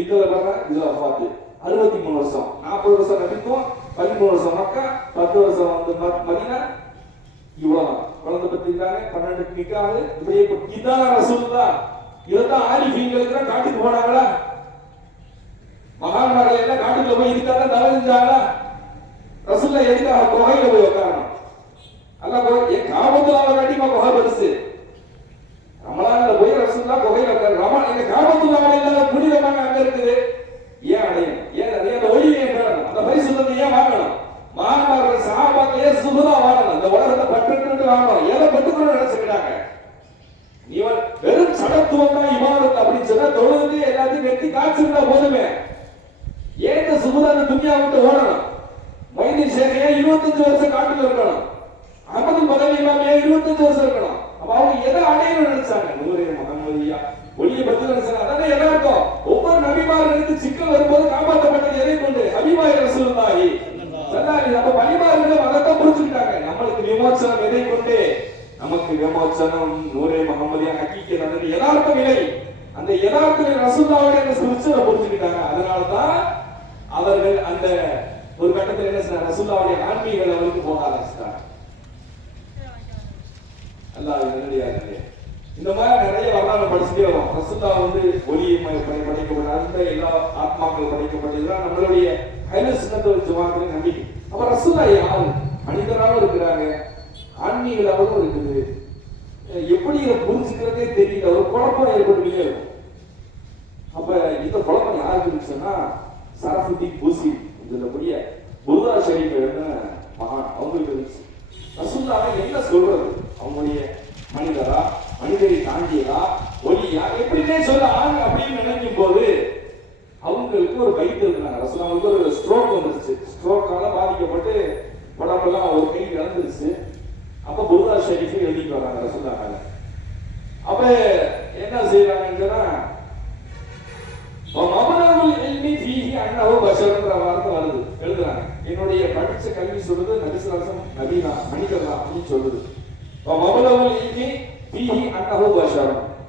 இதுல பிறந்தா இதுல வஃபாத் 63 வருஷம், 40 வருஷம் நபித்துவம், 13 வருஷம் மக்கா, 10 வருஷம் வந்து மதீனா. இவ்வளவுதான் குழந்தை பத்திருந்தாங்க, 12 நிக்காது. இப்படியே இதான் ரசூலுல்லாஹ். இதான் ஆரிஃபீன்களுக்கு காட்டுக்கு போனாங்களா? மகான்மார்கள் எல்லாம் காட்டுக்குள்ள போய் இதுக்காக தவறு செஞ்சாங்களா? ரசூலுல்லாஹ் எதுக்காக குகையில போய் உட்காரணும்? அல்லாஹ் காபத்துல்லாஹ் காட்டிமா குகை பெருசு. ரமலான்ல போய் ரசூலுல்லாஹ் குகையில உட்காரு. இந்த காபத்துல்லாஹ் இல்லாத புனிதமாக அங்க இருக்குது. ஏன் அடையும்? ஏன் அதே அந்த ஒளியை பெறணும், அந்த பரிசுத்தத்தை ஏன் வாங்கணும்? மகான்மார்கள் சஹாபாக்கள் ஏன் சுபதா வாங்கணும்? இந்த உலகத்தை பற்றுட்டு வாங்கணும். எதை பற்றுக்கணும்னு நினைச்சுக்கிட்டாங்க? நீ வெறும் சடத்துவம் தான் இபாதத் அப்படின்னு சொன்னா தொழுது எல்லாத்தையும் வெட்டி காய்ச்சிருந்தா போதுமே. ஏன் இந்த சுபதான துன்யா விட்டு ஓடணும்? மைதீன் ஷேக் ஏன் 25 வருஷம் காட்டுல இருக்கணும்? அஹமது பதவி இமாம் ஏன் 25 வருஷம் இருக்கணும்? அப்ப அவங்க எதை அடையணும்னு நினைச்சாங்க? நூரே முஹம்மதியா ஒளியை பத்தி நினைச்சாங்க. அதானே எதார்த்தம். ஒவ்வொரு நபிமார்களுக்கு சிக்கல் வரும்போது காப்பாற்றப்பட்டது எதை கொண்டு? ஹபீபாய் ரசூலுல்லாஹி ஸல்லல்லாஹு. அப்ப நபிமார்களும் அதைத்தான் புரிஞ்சுக்கிட்டாங்க. நம்மளுக்கு விமோசனம் எதை கொண்டு? நமக்கு விமோசனம் நூரே முஹம்மதியா ஹகீகத். அந்த யதார்த்த நிலை, அந்த யதார்த்த நிலை ரசூலுல்லாஹ்வுடைய அந்த ஸ்பிரிச்சுவலை புரிஞ்சுக்கிட்டாங்க. அதனாலதான் அவர்கள் அந்த ஒரு கட்டத்தில் என்ன செய்றாங்க? ரசூலுல்லாஹ்வுடைய ஆன்மீக லெவலுக்கு போக ஆரம்பிச்சிட்டாங்க. அல்லாஹ் நல்லடியார்களே, இந்த மாதிரி நிறைய வரலாறு படிச்சுட்டே வரும். ரசூலுல்லாஹ் வந்து ஒளியை படைக்கப்பட்ட அந்த எல்லா ஆத்மாக்கள் படைக்கப்பட்டதுதான் நம்மளுடைய அஹ்லு சுன்னத் வல் ஜமாஅத்தின் நம்பிக்கை. அப்ப ரசூலுல்லாஹ் யாரு? மனிதராகவும் இருக்கிறாங்க, ஆன்மீக லெவலும் இருக்குது. எப்படி இதை புரிஞ்சுக்கிறதே தெரியல, ஒரு குழப்பம் ஏற்பட்டுக்கிட்டே இருக்கும். அப்ப இந்த குழப்பம் யாருக்கு இருந்துச்சுன்னா சரஃபுத்தீன் பூசி சொல்லக்கூடிய புர்தா ஷரீஃப் எழுதின மகான் அவங்களுக்கு இருந்துச்சு. ரசூலுல்லாஹ் என்ன சொல்றது? அவங்களுடைய மனிதரா, மனிதரை தாண்டியதா, ஒளியா, எப்படின்னே சொல்ல ஆண் அப்படின்னு நினைக்கும் போது அவங்களுக்கு ஒரு பைத்து இருந்தாங்க. ரசூலுல்லாஹ்வுக்கு ஒரு ஸ்ட்ரோக் வந்துருச்சு. ஸ்ட்ரோக்கால பாதிக்கப்பட்டு உடம்பெல்லாம் ஒரு கை இழந்துருச்சு. அப்ப புர்தா ஷரீஃப் எழுதிட்டு வராங்க ரசூலுல்லாஹ். அப்ப என்ன செய்யறாங்கன்னா வருது எழுதுறாங்க. என்னுடைய படிச்ச கல்வி சொல்றது நபிசுல்லாஹ் நபினா மனிதர் தான் அப்படின்னு சொல்லுது.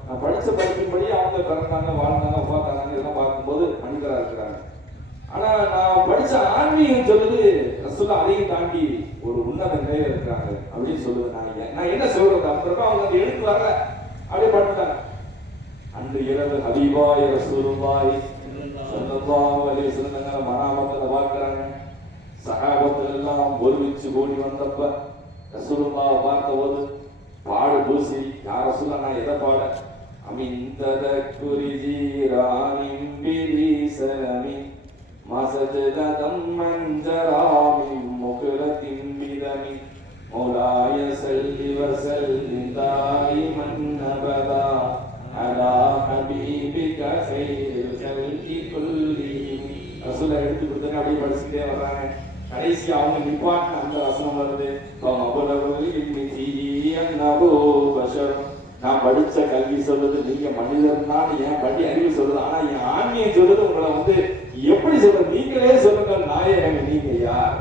நான் படிச்ச படிக்கும்படி அவங்க பிறந்தாங்க, வாழ்ந்தாங்க, பார்த்தாங்க, இதெல்லாம் பார்க்கும்போது மனிதரா இருக்கிறாங்க. ஆனா நான் படிச்ச ஆன்மீகம் சொல்லுது ரசூலுல்லாஹ் அதையும் தாண்டி ஒரு உன்னத நிலையில இருக்கிறாங்க அப்படின்னு சொல்லுது. நான் என்ன சொல்றது? அப்புறமா அவங்க அந்த எழுத்து வரல, அப்படியே படுத்தாங்க. அன்று இரவு ஹபீபாய் ரசூலுல்லாஹி ஸல்லல்லாஹு அலைஹி வஸல்லம் மனாமத்துல பார்க்கறாங்க. சஹாபாக்கள் எல்லாம் ஒருமிச்சு கூடி வந்தப்ப ரசூலுல்லாஹ் பார்த்தபோது பாடு பூசி யார சொல்ல நான் எதை பாட அமிந்தத குறிஜீரானிம் பிரிசலமி மசஜதம் மஞ்சராமிம் முகுரதிம் பிதமி மௌலாய சல்லி வஸல்லிம் தாயிமன் அபதா அலா ஹபீபிக கைரில் கல்கி குல்லிஹிம். ரசூலை எடுத்து கொடுத்தாங்க, அப்படியே படிச்சுக்கிட்டே வர்றாங்க. கடைசி அவங்க நிப்பாட்டின அந்த வசனம் வருது, நான் படிச்ச கல்வி சொல்றது நீங்க மனிதர்னால என் படி அறிவு சொல்றது, ஆனா என் ஆன்மீகம் சொல்றது உங்களை வந்து எப்படி சொல்றது, நீங்களே சொல்லுங்க நாயகம் நீங்க யார்,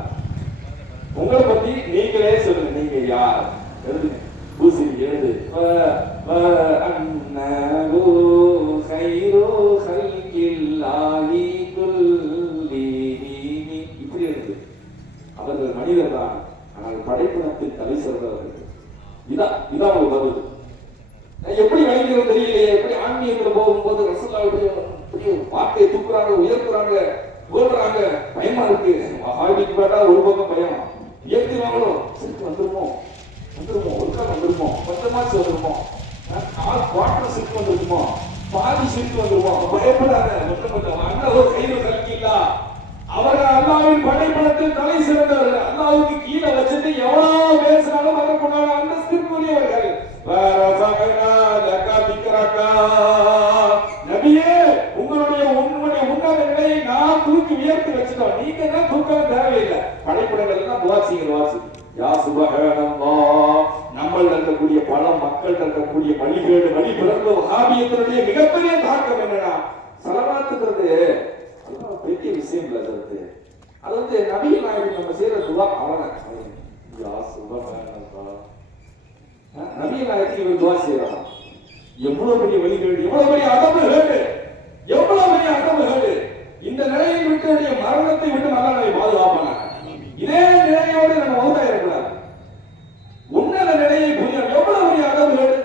உங்களை பத்தி நீங்களே சொல்லுங்க நீங்க யார். எழுதுங்க பூசி எழுது. இப்படி எழுது. அவர்கள் மனிதர் தான், ஆனால் படைப்பினத்தின் தலை சிறந்தவர்கள். இதான் உங்களுக்கு வருது. எப்படி வழிகிறது தெரியலையே. எப்படி ஆன்மீகத்தில் போகும்போது ரசூலுல்லாஹ் இப்படி வார்த்தையை தூக்குறாங்க, உயர்த்துறாங்க, போடுறாங்க, பயமா இருக்கு. ஆய்வுக்கு பார்த்தா ஒரு பக்கம் பயம், ஏற்றிவாங்களோ சிரிப்பு வந்துருமோ ஒரு கால் வந்துருமோ, கொஞ்சமாச்சு வந்துருமோ, குவார்டர் சிரிப்பு வந்துருக்குமோ, பாதி சிரிப்பு வந்துருமோ, பயப்படாத கொஞ்சம் அண்ணா ஒரு கையில் கல்கில்லா. அவர்கள் அல்லாஹ்வின் படைப்படத்தில் தலை சிறந்தவர்கள். அல்லாஹ்வுக்கு கீழே வச்சுட்டு எவ்வளவு பேசினாலும் அதற்குண்டான அந்தஸ்திற்குரியவர்கள். நபியே, உங்களுடைய உன்னத நிலையை நான் தூக்கி உயர்த்தி வச்சுட்டோம், நீங்க தான் தூக்கம் தேவையில்லை. படைப்படங்கள் எல்லாம் துஆ செய்யுங்க. யா சுப்ஹானல்லாஹ். நம்மள் இருக்கக்கூடிய பல மக்கள் இருக்கக்கூடிய வழிகேடு வழிபிறந்த வஹாபியத்தினுடைய மிகப்பெரிய தாக்கம் என்னன்னா, ஸலவாத்துங்கிறது பெரிய விஷயம் இல்ல. அது வந்து நபிகள் நாயகம் நம்ம செய்யற துவா அவ்வளவுதான். நபிகள் நாயகத்துக்கு இவர் துவா செய்யறாங்க. எவ்வளவு பெரிய வழிகேடு, எவ்வளவு பெரிய அதமுகேடு, எவ்வளவு பெரிய அதமுகேடு. இந்த நிலையை விட்டு மரணத்தை விட்டு நல்லா நம்மை பாதுகாப்பாங்க. இதே நிலையோடு நம்ம மௌத்தாயிடக்கூடாது. உன்னத நிலையை புரியும். எவ்வளவு பெரிய அதமுகேடு,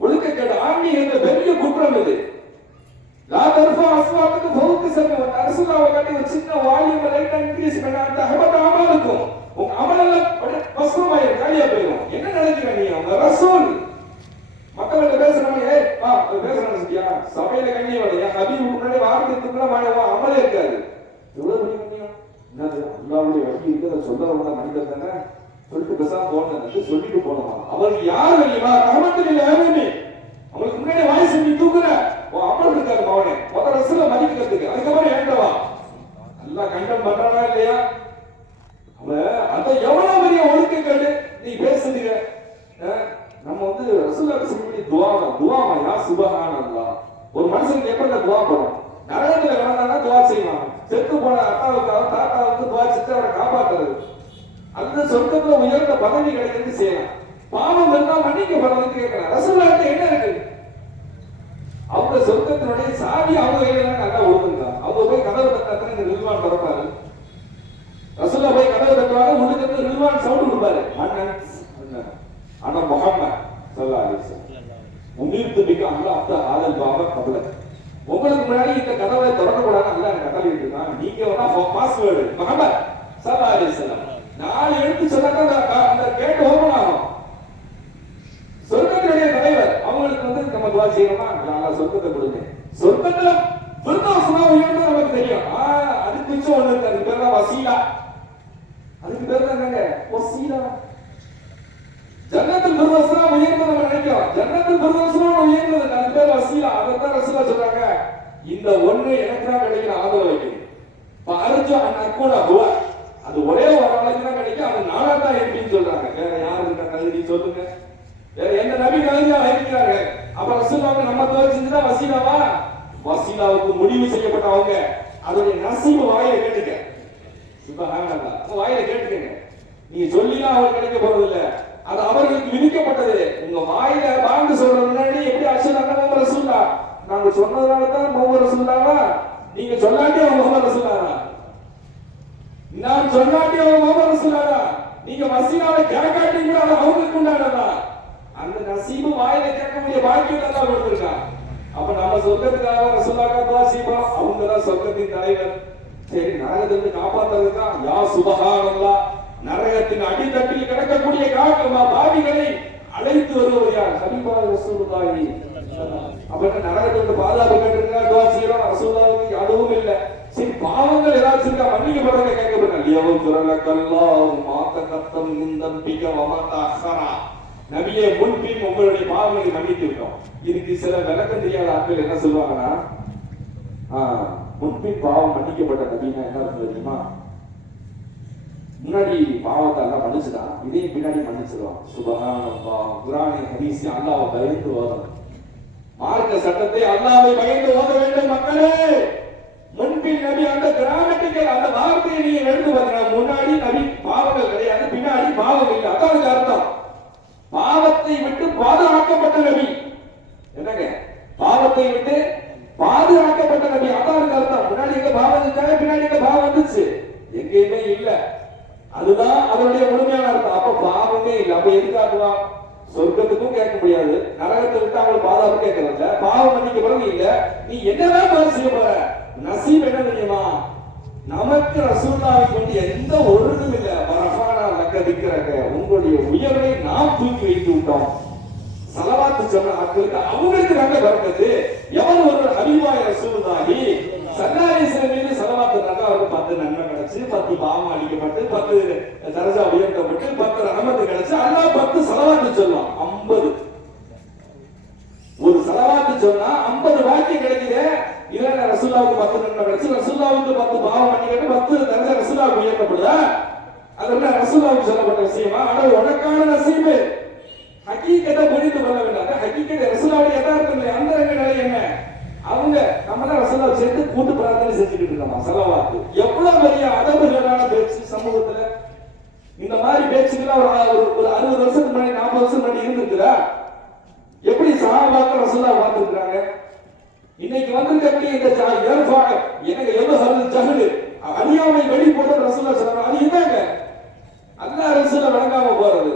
ஒழுக்கக்கேடு, ஆன்மீக பெரிய குற்றம் இது. ஒரு சின்ன வால்யூம் லைட்டா இன்கிரீஸ் பண்ணா அந்த ஹபத் அமலுக்கும் உங்க அமலெல்லாம் பஸ்மாய காலியா போயிடும். என்ன நினைக்கிறீங்க நீ? அவங்க ரசூல் மக்கள்கிட்ட பேசுறாங்க, பேசுறாங்க சரியா, சபையில கண்ணியவடைய ஹபீப் முன்னாடி வார்த்தைக்குள்ள அமலே இருக்காது. எவ்வளவு பெரிய கண்ணியம். என்னது அல்லாஹ்வுடைய வழி இருக்கிறத சொல்றவங்க மனிதர் தானே சொல்லிட்டு பேசாம போனது சொல்லிட்டு போனோமா. அவருக்கு யார் தெரியுமா? ரஹமத்துல் ஆலமீன். அவங்களுக்கு முன்னாடி வாய்ஸ் நீ தூக்குற அமல் இருக்காது. அவனே முதல் ரசூலை மதிக்க கத்துக்க, அதுக்கப்புறம் ஏண்டவா நல்லா கண்டம் பண்றானா இல்லையா? அவன் அந்த எவ்வளவு பெரிய ஒழுக்கக்கேடு நீ பேசுறீங்க. நம்ம வந்து ரசூலுல்லாஹ் சொல்லி துஆமா யா சுப்ஹானல்லாஹ். ஒரு மனுஷனுக்கு எப்ப துஆ பண்ணும்? நரகத்துல கிடந்தானா துஆ செய்வான். செத்து போன அத்தாவுக்காக தாத்தாவுக்கு துஆ செஞ்சு அவரை காப்பாத்துறது. அந்த சொர்க்கத்துல உயர்ந்த பதவி கிடைக்கிறது செய்யலாம். பாவம் இருந்தா மன்னிக்க பரவாயில்லை கேட்கலாம். ரசூலுல்லாஹ் என்ன இருக்கு? அவங்க சொர்க்கத்தினுடைய சாவி அவங்க கையில நல்லா ஒழுங்குதான். அவங்க போய் கதவு தட்டாத்தன இந்த ரில்வான் திறப்பாரு. ரசூலுல்லாஹ் போய் கதவு தட்டுவாங்க, உள்ளுக்கு ரில்வான் சவுண்ட் கொடுப்பாரு. ஆனா முஹம்மத் ஸல்லல்லாஹு அலைஹி வஸல்லம் உமிர்து பிக அல்லாஹ் அஃதா ஆதல் பாப கபல. உங்களுக்கு முன்னாடி இந்த கதவை திறக்க கூடாது அல்லாஹ் கட்டளை இட்டுதான். நீங்க வேணா பாஸ்வேர்டு முஹம்மத் ஸல்லல்லாஹு அலைஹி வஸல்லம் நாலு எழுத்து சொன்னாக்க அந்த கேட் ஓபன் ஆகும். சொர்க்கத்தினுடைய தலைவர் அவங்களுக்கு வந்து நம்ம துஆ செய்யணுமா? அல்லாஹ் சொர்க்கத்தை கொடுங்க. சொர்க்கத்துல ஃபிர்தௌஸ்னா உயர்ந்தது நமக்கு தெரியும். அதுக்கு மிச்சம் ஒண்ணு இருக்கு, அதுக்கு பேர் தான் வசீலா. அதுக்கு பேர் தான் என்னங்க? வசீலா. ஜன்னத்துல் ஃபிர்தௌஸ்னா உயர்ந்தது நம்ம நினைக்கிறோம். ஜன்னத்துல் ஃபிர்தௌஸ்னா உயர்ந்தது, அதுக்கு பேர் வசீலா. அதான் ரசூலுல்லாஹ் சொல்றாங்க, இந்த ஒண்ணு எனக்கு தான் கிடைக்கிற ஆதரவு வைக்கணும். அர்ஜு அன் அக்குன ஹுவ, அது ஒரே ஒரு ஆளுக்கு தான் கிடைக்கும், அது நானா தான் இருப்பேன்னு சொல்றாங்க. வேற யாரு இருக்கா கல்வி சொல்லுங்க? வேற எந்த நபி கலைஞா இருக்கிறாங்க? அப்ப ரசூலுல்லாஹ் நம்ம துஆ செஞ்சா வசீலாவா? வசீலாவுக்கு முடிவு செய்யப்பட்டவங்க அதோடைய நசீபு வாயில கேட்டுக்க. சுப்ஹானல்லாஹ், வாயில கேட்டுக்கங்க. நீங்க சொல்லிலாம் அவங்களுக்கு கிடைக்க போறது இல்ல, அது அவர்களுக்கு விதிக்கப்பட்டது. உங்க வாயில பாங்கு சொல்ற முன்னாடி எப்படி அஷ்ஹது அன்ன முஹம்மது ரசூலுல்லாஹ், நாங்க சொன்னதால தான் முஹம்மது ரசூலுல்லாஹா, நீங்க சொல்லாட்டி அவங்க முஹம்மது ரசூலுல்லாஹா, நான் சொல்லாட்டி அவங்க முஹம்மது ரசூலுல்லாஹா, நீங்க வசீலாவை கேட்காட்டீங்க அது அவங்களுக்கு உண்டானதா. அந்த நசீபு வாயில கேட்கக்கூடிய பாக்கியத்தை தான் கொடுத்திருக்கான். அப்ப நம்ம சொர்க்கத்துக்காக ரசூலுல்லாஹ் துஆ செய்வோம். அவங்க தான் சொர்க்கத்தின் தலைவர். சரி, நரகத்திலிருந்து காப்பாத்துறதுக்கா யா சுப்ஹானல்லாஹ் நரகத்தின் அடித்தட்டில் கிடக்கக்கூடிய பாவிகளை அழைத்து வருவது யார்? ஹபீபாய் ரசூலுல்லாஹி. அப்ப நரகத்துக்கு பாதுகாப்பு கேட்டிருக்கா, துஆ செய்யறோம், ரசூலுல்லாஹ்வுக்கு அதுவும் இல்ல. சரி, பாவங்கள் ஏதாச்சும் இருக்கா, மன்னிக்கப்படுறத கேட்கப்படுறா. யவகுரலக்கல்லாஹு மா தகத்தம் மின் தம்பிக வமா தஅஹரா. நபியே, முன்பின் உங்களுடைய பாவங்களை மன்னித்து விட்டோம். இதுக்கு சில விளக்கம் தெரியாத ஆட்கள் என்ன சொல்லுவாங்கன்னா, முன்பின் பாவம் மன்னிக்கப்பட்ட நபினா என்ன அர்த்தம் தெரியுமா? முன்னாடி பாவத்தை எல்லாம் மன்னிச்சுதான், இதையும் பின்னாடி மன்னிச்சிருவான். சுபஹானல்லாஹ். குர்ஆன் ஹதீஸ் அல்லாஹ்வை பயந்து ஓதணும். மார்க்க சட்டத்தை அல்லாஹ்வை பயந்து ஓத வேண்டும் மக்களே. முன்பின் நபி அந்த கிராமட்டிக்கல் அந்த வார்த்தையை நீங்க எடுத்து பாத்தீங்கன்னா, முன்னாடி நபி பாவங்கள் கிடையாது, பின்னாடி பாவம் இல்லை. அதான் அர்த்தம். பாவத்தை விட்டு பாதுகாக்கப்பட்ட நபி. என்னங்க? பாவத்தை விட்டு பாதுகாக்கப்பட்ட நபி. அதான் அர்த்தம். முன்னாடி எங்க பாவம் இருந்துச்சாங்க, பின்னாடி எங்க பாவம் வந்துச்சு? எங்கேயுமே இல்ல. அதுதான் அதனுடைய முழுமையான அர்த்தம். அப்ப பாவமே இல்லை. அப்ப எதுக்காகுவா? சொர்க்கத்துக்கும் கேட்க முடியாது, நரகத்தை விட்டு அவங்களுக்கு பாதுகாப்பு கேட்கறதில்ல, பாவம் மன்னிக்கப்படுறது இல்ல. நீ என்னதான் பாவம் செய்ய போற? நசீப் என்ன தெரியுமா? நமக்கு ரசூலுல்லாஹை கொண்டு எந்த ஒருதும் இல்ல. வரஃபானா லக்க திக்ரக, உங்களுடைய உயர்வை நாம் தூக்கி வைத்து விட்டோம். ஸலவாத்து சொன்ன ஆட்களுக்கு அவங்களுக்கு நல்ல பரக்கத்து. எவன் ஒரு ஹபீபாய் ரசூலுல்லாஹி ஸல்லல்லாஹு அலைஹி வஸல்லம் மீது ஸலவாத்து சொன்னாங்க, அவருக்கு 10 நன்மை கிடைச்சு, 10 பாவம் அழிக்கப்பட்டு, 10 தரஜா உயர்த்தப்பட்டு, 10 ரஹமத் கிடைச்சு, அல்லாஹ் 10 ஸலவாத்து சொல்லுவான். 50 ஒரு ஸலவாத்து சொன்னா 50 வாக்கியம் கிடைக்குது. இல்ல ரசூலுல்லாஹ்வுக்கு 10 நன்மை கிடைச்சு, ரசூலுல்லாஹ்வுக்கு 10 பாவம் மன்னிக்கப்பட்டு, 10 தரஜா ரசூலுல்லாஹ்வுக்கு உயர்த்தப்படுதா? அதெல்லாம் ரசூலுல்லாஹ்வுக்கு சொல்லப்பட்ட விஷயமா? ஆனா உனக்கான நசீபு. ஹகீகத்தை புரிந்து கொள்ள வேண்டாம். ஹகீகத்தை ரசூலுல்லாஹ்வுடைய யதார்த்தம் இல்லை. அந்த நிலை என்ன? அவங்க நம்ம தான் ரசூலுல்லாஹ் சேர்த்து கூட்டு பிரார்த்தனை செஞ்சுக்கிட்டு இருக்கோமா? ஸலவாத்து எவ்வளவு பெரிய அதபுகளான பேச்சு சமூகத்துல. இந்த மாதிரி பேச்சுக்கெல்லாம் ஒரு 60 வருஷத்துக்கு முன்னாடி, 40 வருஷம் முன்னாடி இருந்திருக்குதா? எப்படி சஹாபாக்கள் ரசூலுல்லாஹ் பார்த்திருக்காங்க? இன்னைக்கு வந்திருக்கக்கூடிய இந்த எனக்கு எவ்வளவு ஜஹல் அறியாமை வெளி போட்டு ரசூலுல்லாஹ் சொல்றாங்க. அது என்னங்க? அல்லாஹ் ரசூலுல்லாஹ் வணங்காம போறது,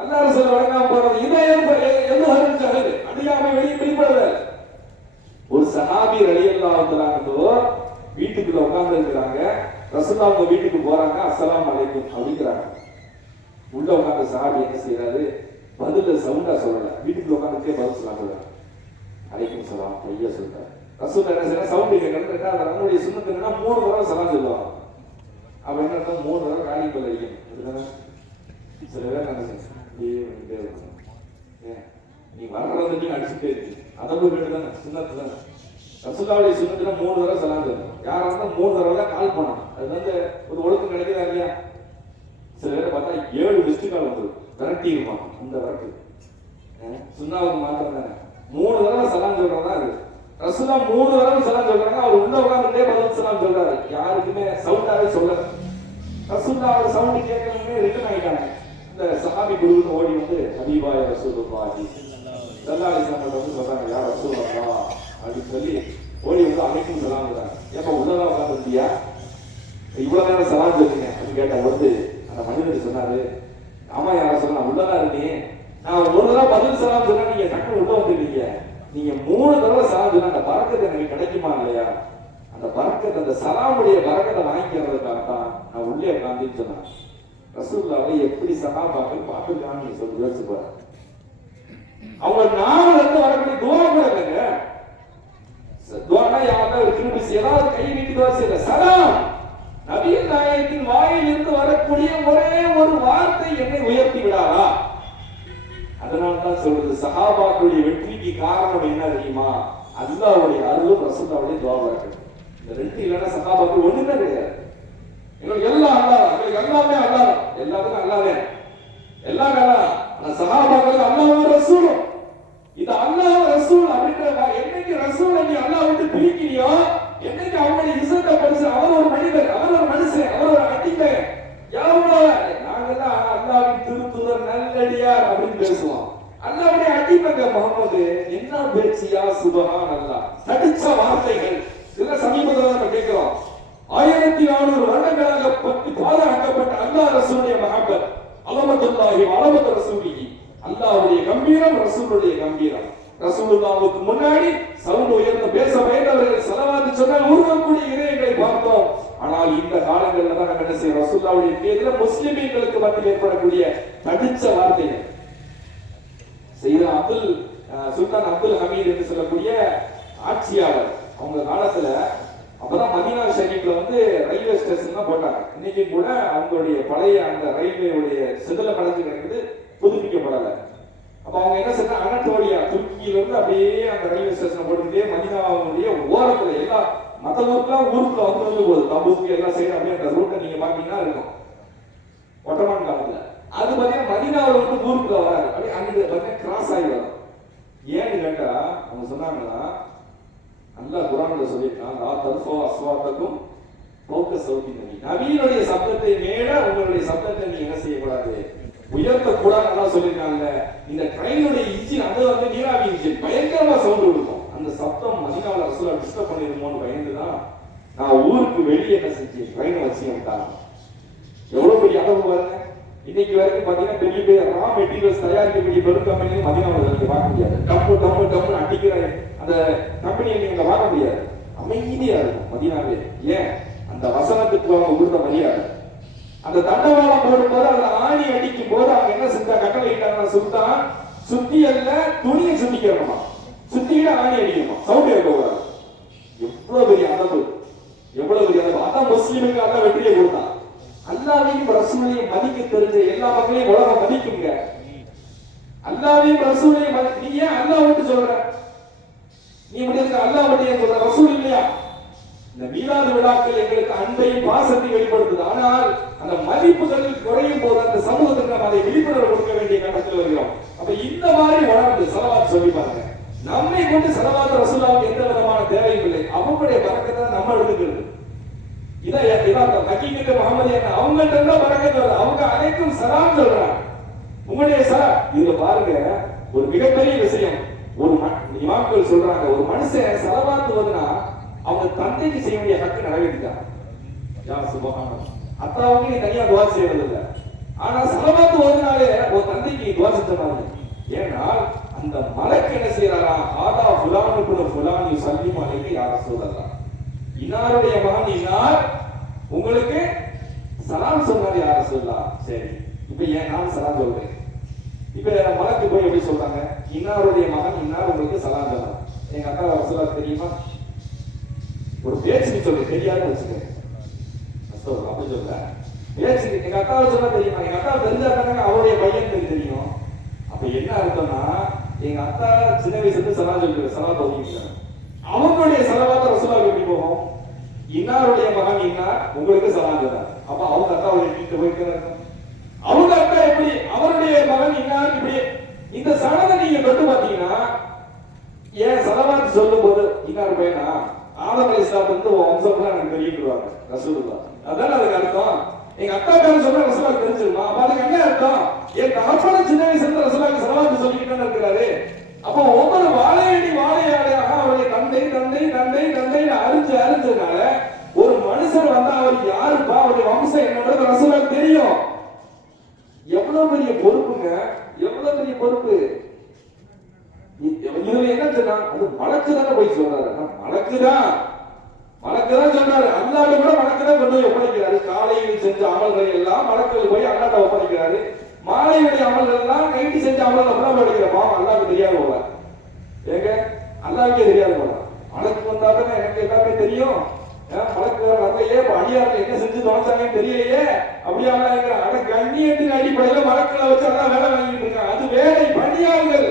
அல்லாஹ் ரசூலுல்லாஹ் வணங்காம போறது, இதை எவ்வளவு ஜஹல் அறியாமை வெளிப்படுறது. ஒரு சஹாபி ரலியல்லாஹு தஆலா வீட்டுக்குள்ள உட்கார்ந்து இருக்கிறாங்க. ரசூலுல்லாஹ் அவங்க வீட்டுக்கு போறாங்க. அஸ்ஸலாமு அலைக்கும் அப்படிங்கிறாங்க. உள்ள உட்கார்ந்த சஹாபி என்ன செய்யறாரு? பதில சவுண்டா சொல்லல, வீட்டுக்குள்ள உட்கார்ந்துட்டே பதில் சொல்லாங்க. அலைக்கும் சலாம் ஐயா சொல்றாரு. ரசூலுல்லாஹ் என்ன செய்யறாங்க? சவுண்ட் கேட்கணும். நம்மளுடைய சுன்னத்து என்னன்னா 3 தடவை சலாம் சொல்லுவாங்க. அப்ப என்ன அர்த்தம்? 3 தடவை காலி பல்ல அடிக்கணும். சில பேர் என்ன நீ வர்றது அடிச்சுட்டே இருக்கு. அதற்கு கேட்டுதானே சுன்னத்து தானே. ரசூலுல்லாஹ்வுடைய சுன்னத்துல 3 தடவை சலாம் சொல்லணும். யாரா இருந்தா 3 தடவை கால் பண்ணணும். அது வந்து ஒரு ஒழுக்கம் கிடைக்கிறா இல்லையா? சில பேரை பார்த்தா 7 மிஸ்டு கால் வந்துடும், விரட்டி இருப்பான். அந்த விரட்டு சுன்னாவுக்கு மாத்திரம் தானே. 3 தடவை சலாம் சொல்றதா அது. ரசூலுல்லாஹ் 3 தடவை சலாம் சொல்றாங்க. அவர் உள்ள உட்கார்ந்துட்டே பதில் சலாம் சொல்றாரு. யாருக்குமே சவுண்டாவே சொல்லல. ரசூலுல்லாஹ் சவுண்ட் கேட்கணும்னு ரிட்டர்ன் ஆயிட்டாங்க. இந்த சஹாபி குழுன்னு ஓடி வந்து ஹபீபாய் ரசூலுல்லாஹி ஸல்லல்லாஹு அலைஹி வஸல்லம் வந்து சொல்றாங்க, யா ரசூலுல்லாஹ் அப்படின்னு சொல்லி ஓடி வந்து அலைக்கும் சலாம் சொல்றாங்க. ஏப்பா உள்ளதான் உட்காந்துருந்தியா, இவ்வளவு நேரம் சலாம் சொல்லுங்க அப்படின்னு கேட்ட பொழுது அந்த மனிதர் சொன்னாரு, ஆமா யார சொன்னா உள்ளதான் இருந்தேன், நான் ஒரு தடவை பதில் சலாம் சொன்னா நீங்க டக்குனு உள்ள வந்துருக்கீங்க, நீங்க 3 தடவை சலாம் சொன்னா அந்த பரக்கத்தை எனக்கு கிடைக்குமா இல்லையா? அந்த பரக்கத்தை, அந்த சலாமுடைய பரக்கத்தை வாங்கிக்கிறதுக்காக தான் நான் உள்ளே உட்காந்துன்னு சொன்னேன். ரசூலுல்லாஹ்வை எப்படி சஹாபாக்கள் பார்த்துருக்கான்னு நீங்க சொல்லி யோசிச்சு பாருங்க. அவங்க நாவல இருந்து வரக்கூடிய துவா கூட இல்லைங்க. துவானா யாராவது திரும்பி ஏதாவது கை நீட்டி துவா செய்யல. சலாம் நபியின் நாயகத்தின் வாயில் இருந்து வரக்கூடிய ஒரே ஒரு வார்த்தை என்னை உயர்த்தி விடாதா? அதனால்தான் சொல்றது, சஹாபாக்களுடைய வெற்றிக்கு காரணம் என்ன தெரியுமா? அல்லாஹ்வுடைய அருளும் ரசூலுல்லாஹ்வுடைய துஆவும் இருக்கு. இந்த ரெண்டு இல்லைன்னா சஹாபாக்கள் ஒண்ணுமே கிடையாது. எங்களுக்கு எல்லாம் அல்லாஹ், எங்களுக்கு எல்லாமே அல்லாஹ், எல்லாத்துக்கும் அல்லாஹ்வே, எல்லாம் அல்லாஹ். ஆனா சஹாபாக்கள் அல்லாஹ்வும் ரசூலும், இது அல்லாஹ் ரசூல் அப்படின்ற என்னைக்கு ரசூலை நீ அல்லாஹ் விட்டு பிரிக்கிறியோ, என்னைக்கு அவங்களுடைய இசத்தை படிச்சு அவர் ஒரு மனிதர், அவர் ஒரு மனுஷன், அவர் ஒரு அடிமை, நாங்கெல்லாம் அல்லாஹ்வின் திருத்துதர் நல்லடியார் அப்படின்னு பேசுவோம். அல்லாஹ்வுடைய அடிமைங்க முகமது என்ன பேச்சியா, சுபஹான் அல்லாஹ், தடிச்ச வார்த்தைகள். இதெல்லாம் சமீபத்தில் நம்ம கேட்கிறோம். 1400 வருடங்களாக பாதுகாக்கப்பட்ட அல்லாஹ் ரசூலுடைய மஹப்பத், அலமத்துல்லாஹி வலமத்து ரசூலிஹி, அல்லாஹ்வுடைய கம்பீரம், ரசூலுடைய கம்பீரம். ரசூலுல்லாஹ்வுக்கு முன்னாடி சவுண்ட் உயர்ந்து பேச பயந்தவர்கள் ஸலவாத் சொன்னால் உருகக்கூடிய இதயங்களை பார்த்தோம். ஆனால் இந்த காலங்களில் தான் நம்ம என்ன செய்யறோம், ரசூலுல்லாஹ்வுடைய பேர்ல முஸ்லிம்களுக்கு மத்தியில் ஏற்படக்கூடிய தடிச்ச வார்த்தைகள். செய்த சுல்தான் அப்துல் ஹமீத் என்று சொல்லக்கூடிய ஆட்சியாளர், அவங்க காலத்துல அப்பதான் மதீனா ஷரீஃப்ல ரயில்வே ஸ்டேஷன் தான் போட்டாங்க. இன்னைக்கு கூட அவங்களுடைய பழைய அந்த ரயில்வேவுடைய சிதல கலந்து கிடக்குது, புதுப்பிக்கப்படலை. அப்ப அவங்க என்ன சொன்னா, அனட்டோலியா துருக்கியில இருந்து அப்படியே அந்த ரயில்வே ஸ்டேஷன் போட்டுக்கிட்டே மதீனாவுடைய ஓரத்துல எல்லா மற்ற ஊருக்குலாம் ஊருக்குள்ள வந்து போகுது, தம்பூக்கு எல்லாம் சைடு அப்படியே அந்த ரூட்டை நீங்க பாத்தீங்கன்னா இருக்கும் ஒட்டமான் காலத்துல. அது பாத்தீங்கன்னா மதீனாவில் ஊருக்குள்ள வராது, அப்படியே அங்கிட்டு கிராஸ் ஆகி வரும். ஏன்னு கேட்டா அவங்க சொன்னாங்கன்னா, நல்லா குர்ஆன்ல சொல்லியிருக்கான், லா தர்ஃபு அஸ்வாத்தக்கும் ஃபௌக ஸௌத்தி நபி, நபியினுடைய சப்தத்தை மேல உங்களுடைய சப்தத்தை நீங்க என்ன செய்யக்கூடாது, உயர்த்த கூடாது. நல்லா சொல்லியிருக்காங்க. இந்த ட்ரெயினுடைய இன்ஜின் அது நீராவி இன்ஜின் பயங்கரமா சவுண்ட் கொடுக்கும். அந்த சப்தம் மதீனாவுல ரசூலுல்லாஹ் டிஸ்டர்ப் பண்ணிருமோன்னு பயந்துதான் நான் ஊருக்கு வெளியே என்ன செஞ்சேன், ட்ரெயினை வச்சு விட்டாங்க. எவ்வளவு பெரிய அளவு பாருங்க. இன்னைக்கு வரைக்கும் பாத்தீங்கன்னா பெரிய பெரிய ரா மெட்டீரியல்ஸ் தயாரிக்கக்கூடிய பெரும் கம்பெனி மதீனாவுல நீங்க பார்க்க முடியாது. டம்மு டம்மு டம்மு அடிக்கிற அந்த கம்பெனியை நீங்க பார்க்க முடியாது. அமைதியா இருக்கும் மதீனாவே. ஏன்? அந்த வசனத்துக்கு அவங்க கொடுத்த மரியாதை. அந்த தண்டவாளம் போடும்போது அதுல ஆணி அடிக்கும் போது அவங்க என்ன செஞ்சா கட்டளை இட்டாங்கன்னா, சுல்தான் சுத்தி அல்ல துணியை சுத்திக்கணுமா, சுத்திக்கிட்ட ஆணி அடிக்கணுமா, சவுண்ட் இருக்கக்கூடாது. எவ்வளவு பெரிய அளவு, எவ்வளவு பெரிய அளவு. அதான் முஸ்லிமுக்கு அல்ல வெற்றியை கொடுத்தான். அல்லாஹ்வையும் ரசூலையும் மதிக்க தெரிஞ்ச எல்லா மக்களையும் உலகம் மதிக்குங்க. அல்லாஹ்வையும் ரசூலையும் நீ ஏன் அல்லாஹ் விட்டு சொல்ற, நீ மட்டும் அல்லாஹ் விட்டு சொல்ற, ரசூல் இல்லையா? இந்த மீலாது விழாக்கள் எங்களுக்கு அன்பையும் பாசத்தையும் வெளிப்படுத்துது. ஆனால் அந்த மதிப்புகள் குறையும் போது அந்த சமூகத்துக்கு நம்ம அதை விழிப்புணர்வு கொடுக்க வேண்டிய கட்டத்தில் வருகிறோம். அப்ப இந்த மாதிரி வளர்ந்து செலவாத்து சொல்லி பாருங்க. நம்மை கொண்டு செலவாத்து ரசூலுல்லாஹ்வுக்கு எந்த விதமான தேவையும் இல்லை. அவங்களுடைய பரக்கத்தை நம்ம எடுத்துக்கிறது. இதான் ஹக்கீகத்து முஹம்மதியா, அவங்கள்ட்ட தான் பரக்கத்து வருது. அவங்க அனைத்தும் சலாம் சொல்றாங்க. உங்களுடைய சலாம் இதுல பாருங்க, ஒரு மிகப்பெரிய விஷயம். ஒரு இமாம்கள் சொல்றாங்க, ஒரு மனுஷன் செலவாத்துவதுனா அவங்க தந்தைக்கு செய்ய வேண்டிய ஹக்கு நிறைவேற்றிட்டாங்க. யா சுப்ஹானல்லாஹ். அத்தாவுக்கு நீ தனியா துவா செய்யறது இல்லை. ஆனா செலவாத்து ஓதுனாலே ஒரு தந்தைக்கு துவா செஞ்சாங்க. ஏன்னா அந்த மலக்கு என்ன செய்யறாரா, ஆதா ஃபுலானு குன ஃபுலானி சல்லிம் அலைஹி யா ரசூலல்லாஹ், இன்னாருடைய மகன் இன்னார் உங்களுக்கு சலாம் சொன்னார் யா ரசூலல்லாஹ். சரி, இப்ப ஏன் நான் சலாம் சொல்றேன்? இப்ப மலக்கு போய் எப்படி சொல்றாங்க, இன்னாருடைய மகன் இன்னார் உங்களுக்கு சலாம் சொன்னார். எங்க அக்கா ரசூலுல்லாஹ் தெரியுமா? ஒரு பேச்சுக்கு சொல்லு, தெரியாதுன்னு வச்சுக்கேன். அப்படி சொல்ல பேச்சுக்கு எங்க அக்காவை சொன்னா தெரியுமா? எங்க அக்கா தெரிஞ்சா தானே அவருடைய பையன் தெரியும். அப்ப என்ன அர்த்தம்னா, எங்க அக்கா சின்ன வயசுல இருந்து சலாம் சொல்லிட்டு சலாம் போகிறீங்க. அவங்களுடைய சலவாத்த ரசூலுல்லாஹ் எப்படி போகும்? இன்னாருடைய மகன் இன்னார் உங்களுக்கு சலாம் சொல்றார். அப்ப அவங்க அக்காவுடைய வீட்டுக்கு போயிட்டு அவங்க அக்கா எப்படி அவருடைய மகன் இன்னார் இப்படி இந்த சடங்கை நீங்க தொட்டு பாத்தீங்கன்னா, ஏன் சலவாத்து சொல்லும் போது இன்னார் பையனா ஆதம் அலைஹிஸ்ஸலாம் வம்சம்லாம் எனக்கு தெரியுவாங்க ரசூலுல்லாஹ். அதான் அதுக்கு அர்த்தம். எங்க அக்கா பேர் சொல்ற ரசூலுல்லாஹ் தெரிஞ்சிருமா? அப்ப அதுக்கு என்ன அர்த்தம்? என் தகப்பன சின்ன வயசுல ரசூலுல்லாஹ் சலவாத்து சொல்லிக்கிட்டு இருக்கிறாரு. அப்போ ஒவ்வொரு வாழையடி வாழையாடையாக அவருடைய தந்தை தந்தை தந்தை தந்தை அறிஞ்சதுனால ஒரு மனுஷன் வந்தா அவர் யாருப்பா, அவருடைய வம்சம் என்னன்றது ரசூலுல்லாஹ் தெரியும். எவ்வளவு பெரிய பொறுப்புங்க, எவ்வளவு பெரிய பொறுப்பு. இதுல என்ன சொன்னா, அது மலக்கு தானே போய் சொல்றாரு. மலக்குதான் சொல்றாரு. அல்லாஹ் கூட மலக்குதான் கொண்டு போய் ஒப்படைக்கிறாரு. காலையில் செஞ்ச அமல்களை எல்லாம் மலக்குகள் போய் அல்லாஹ்ட்ட ஒப்படைக்கிறாரு. மாலையுடைய அமல்கள் எல்லாம் நைட்டு செஞ்ச அமல்கள் எல்லாம் ஒப்படைக்கிற பாவம் அல்லாஹ்வுக்கு தெரியாது போல. ஏங்க அல்லாஹ்வுக்கே தெரியாது போல. மலக்கு வந்தாதானே எனக்கு எல்லாமே தெரியும். மலக்கு வரலையே, அடியார்கள் என்ன செஞ்சு தொலைச்சாங்கன்னு தெரியலையே, அப்படியா அட கண்ணியத்தின் அடிப்படையில மலக்களை வச்சு எல்லாம் வேலை வாங்கிட்டு இருக்காங்க. அது வேலை பணியாளர்கள்,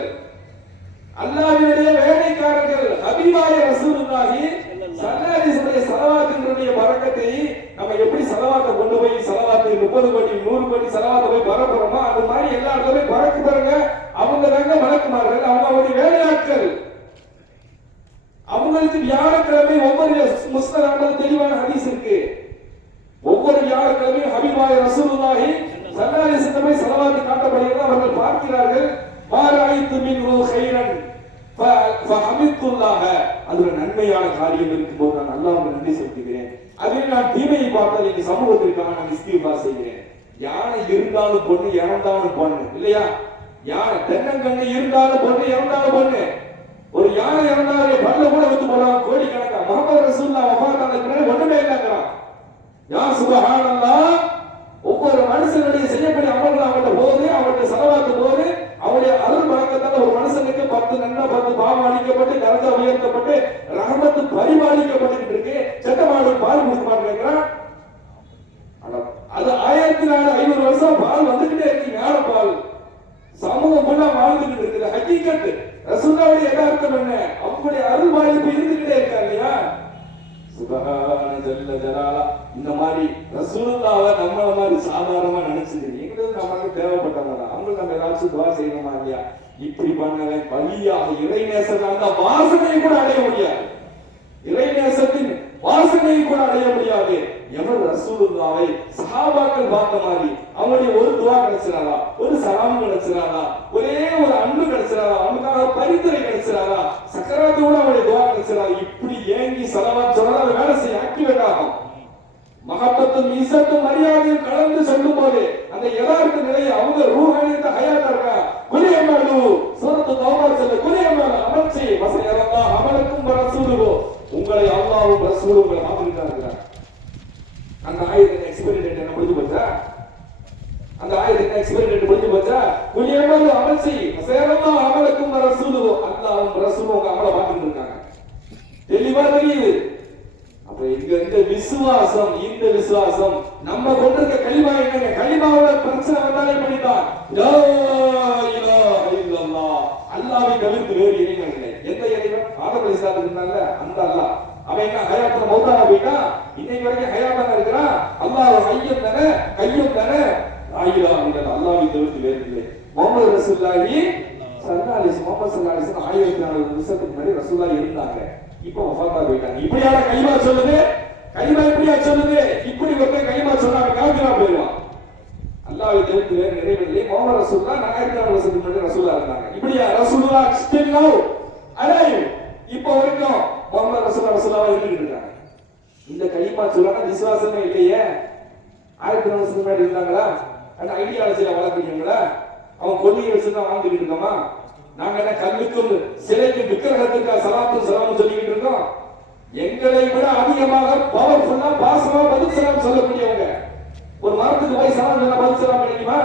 அல்லாஹ்வுடைய வேலைக்காரர்கள். ஹபீபாய ரசூலுல்லாஹி ஸல்லல்லாஹு அலைஹி வஸல்லம் ஸலவாத்தினுடைய பரக்கத்தை நம்ம எப்படி ஸலவாத்தை கொண்டு போய் ஸலவாத்து 30 கோடி 100 கோடி ஸலவாத்தை போய் பரப்புறோமோ, அது மாதிரி எல்லாருமே பரக்கு பாருங்க. அவங்க தாங்க மலக்குமார்கள், அவங்களுடைய வேலையாட்கள். அவங்களுக்கு வியாழக்கிழமை ஒவ்வொரு முஸ்லிம் அஹ்மது தெளிவான ஹதீஸ் இருக்கு. ஒவ்வொரு வியாழக்கிழமையும் ஹபீபாய ரசூலுல்லாஹி ஸல்லல்லாஹு அலைஹி வஸல்லம் ஸலவாத்து காட்டப்படுகிறது. அவர்கள் பார்க்கிறார்கள், மாராயித்து மின்ஹு கைரன் ஃபஹமிதுல்லாஹ, அதுல நன்மையான காரியம் இருக்கும்போது நான் அல்லாஹ்வுக்கு நன்றி செலுத்துகிறேன். அதே நான் தீமையை பார்த்தால் எங்க சமூகத்திற்காக நான் இஸ்திக்ஃபார் செய்கிறேன். யானை இருந்தாலும் பொண்ணு, இறந்தாலும் பொண்ணு இல்லையா? யானை தென்னங்கண்ணு இருந்தாலும் பொண்ணு, இறந்தாலும் பொண்ணு. ஒரு யானை இறந்தாலே பல்ல கூட வந்து போறாங்க கோடி கணக்கா. முகமது ரசூலுல்லாஹ் வஃபாத் ஆனதுக்கு ஒண்ணுமே இல்லைங்கிறான். யா சுப்ஹானல்லாஹ். ஒவ்வொரு மனுஷனுடைய செய்யக்கூடிய அமல்கள் அவங்கள போது, அவங்களுடைய செலவாக்கு போது, அவருடைய அருள் வழக்கத்தால் ஒரு மனுஷனுக்கு 10 நன்மை 10 பாவம் அளிக்கப்பட்டு தரஜா உயர்த்தப்பட்டு ரஹமத்து பரிபாலிக்கப்பட்டு இருக்கு. செட்டமாடு பால் கொடுக்குமான்னு கேட்கிறான். அது 1400 வருஷம் பால் வந்துகிட்டே இருக்கு. ஞான பால் சமூகம் ஃபுல்லா வாழ்ந்துகிட்டு இருக்குது. ஹக்கீகத் ரசூலுல்லாஹ்வுடைய யதார்த்தம் என்ன? அவங்களுடைய அருள் வாய்ப்பு இருந்துகிட்டே இருக்கா இல்லையா? சுபஹான ஜல்ல ஜலாலா. இந்த மாதிரி ரசூலுல்லாஹ்வை நம்மள மாதிரி சாதாரணமா நினைச்சிட்டு எங்களுக்கு நமக்கு தேவைப்பட்டவங்க தான். அவங்களுக்கு நம்ம ஏதாச்சும் துவா செய்யணுமா இல்லையா? இப்படி பண்ணவன் வழியாக இறைநேசம் அந்த வாசனையை கூட அடைய முடியாது. இறைநேசத்தின் வாசனையை கூட அடைய முடியாது. எவர் ரசூலுல்லாஹ்வை சஹாபாக்கள் பார்த்த மாதிரி அவங்களுடைய ஒரு துவா கிடைச்சிராதா, ஒரு சலாம் கிடைச்சிராதா, ஒரே ஒரு அன்பு கிடைச்சிராதா, அவனுக்காக பரிந்துரை கிடைச்சிராதா, சக்கராத்தோட அவனுடைய துவா கிடைச்சிராதா, இப்படி ஏங்கி சலவாத் சொன்னா அது வேலை செய்ய ஆக்டிவேட் ஆகும். மஹப்பத்தும் இஸ்ஸத்தும் மரியாதையும் கலந்து சொல்லும் போது அந்த யதார்த்த நிலையை அவங்க ரூஹானியத்தை ஹயாத்தா இருக்கா. குலியமாலு சூரத்து தௌபா சொல்ல குலியமாலு அமர்ச்சி வஸயல்லாஹ் அமலக்கும் ரசூலுஹு. உங்களை அல்லாஹ்வும் ரசூலும் உங்களை பார்த்துட்டு இருக்கிறார். அந்த ஆயத்தின் எக்ஸ்பைரி டேட் என்ன முடிஞ்சு போச்சா? அந்த ஆயத்தின் எக்ஸ்பைரி டேட் முடிஞ்சு போச்சா? குலியமாலு அமர்ச்சி வஸயல்லாஹ் அமலக்கும் ரசூலுஹு. அல்லாஹ்வும் ரசூலும் உங்க அமல பார்த்துட்டு இருக்காங்க. தெளிவா தெரியுது. அப்ப இந்த விசுவாசம், இந்த விசுவாசம் நம்ம கொண்டிருக்க கலிமா என்ன? கலிமாவோட பிரச்சனை வந்தாலே பண்ணிட்டான். லா இலாஹ இல்லல்லாஹ். அல்லாஹ்வை தவிர்த்து வேறு இறைவன் இல்லை. எந்த இறைவன்? ஆதம் அலைஹிஸ்ஸலாத்துக்கு இருந்தாங்க அந்த அல்லாஹ். அவன் என்ன ஹயாத்துல மௌத்தான போயிட்டா? இன்னைக்கு வரைக்கும் ஹயாத்தான இருக்கிறான். அல்லாஹ் ஹய்யும் தானே, கையும் தானே. லா இலாஹ இல்லல்லாஹ். அல்லாஹ்வை தவிர்த்து வேறு இல்லை. முஹம்மது ரசூலுல்லாஹி ஸல்லல்லாஹு அலைஹி வஸல்லம் 1400 வருஷத்துக்கு முன்னாடி ரசூலுல்லாஹ் இருந்தாங்க. இப்போ வஃபாத்தா போயிட்டாங்க. இப்படியான கலிமா சொல்லுது. கலிமா இப்படியா சொல்லுது. இப்படி ஒருத்தன் கலிமா சொன்னாங்க காஃபிரா போயிடுவான். அல்லாஹ்வை தவிர்த்து வேறு நிறைவில்லை. முஹம்மது ரசூலுல்லாஹ் 1400 வருஷத்துக்கு முன்னாடி ரசூலுல்லாஹ் இருந்தாங்க. இப்படியா ரசூலுல்லாஹ் ஸ்டில் நவ அலைவ். இப்போ வரைக்கும் முஹம்மது ரசூலுல்லாஹ் இருந்துட்டு இருக்காங்க. இந்த கலிமா சொல்லாம விசுவாசமே இல்லையே. 1400 வருஷத்துக்கு முன்னாடி இருந்தாங்களா? அந்த ஐடியாலஜில வளர்க்குறீங்களா? அவன் கொள்கையை வச்சுதான் வாழ்ந்துட்டு இருக்கோமா? நாங்க என்ன கல்லுக்கும் சிலைக்கும் விக்கிரகத்துக்கு சலாத்தும் சலாமும் சொல்லிக்கிட்டு இருக்கோம்? எங்களை விட அதிகமாக பவர்ஃபுல்லா பாசமா பதில் சலாம் சொல்லக்கூடியவங்க. ஒரு மரத்துக்கு போய் சலாம் சொன்னா பதில் சலாம் கிடைக்குமா?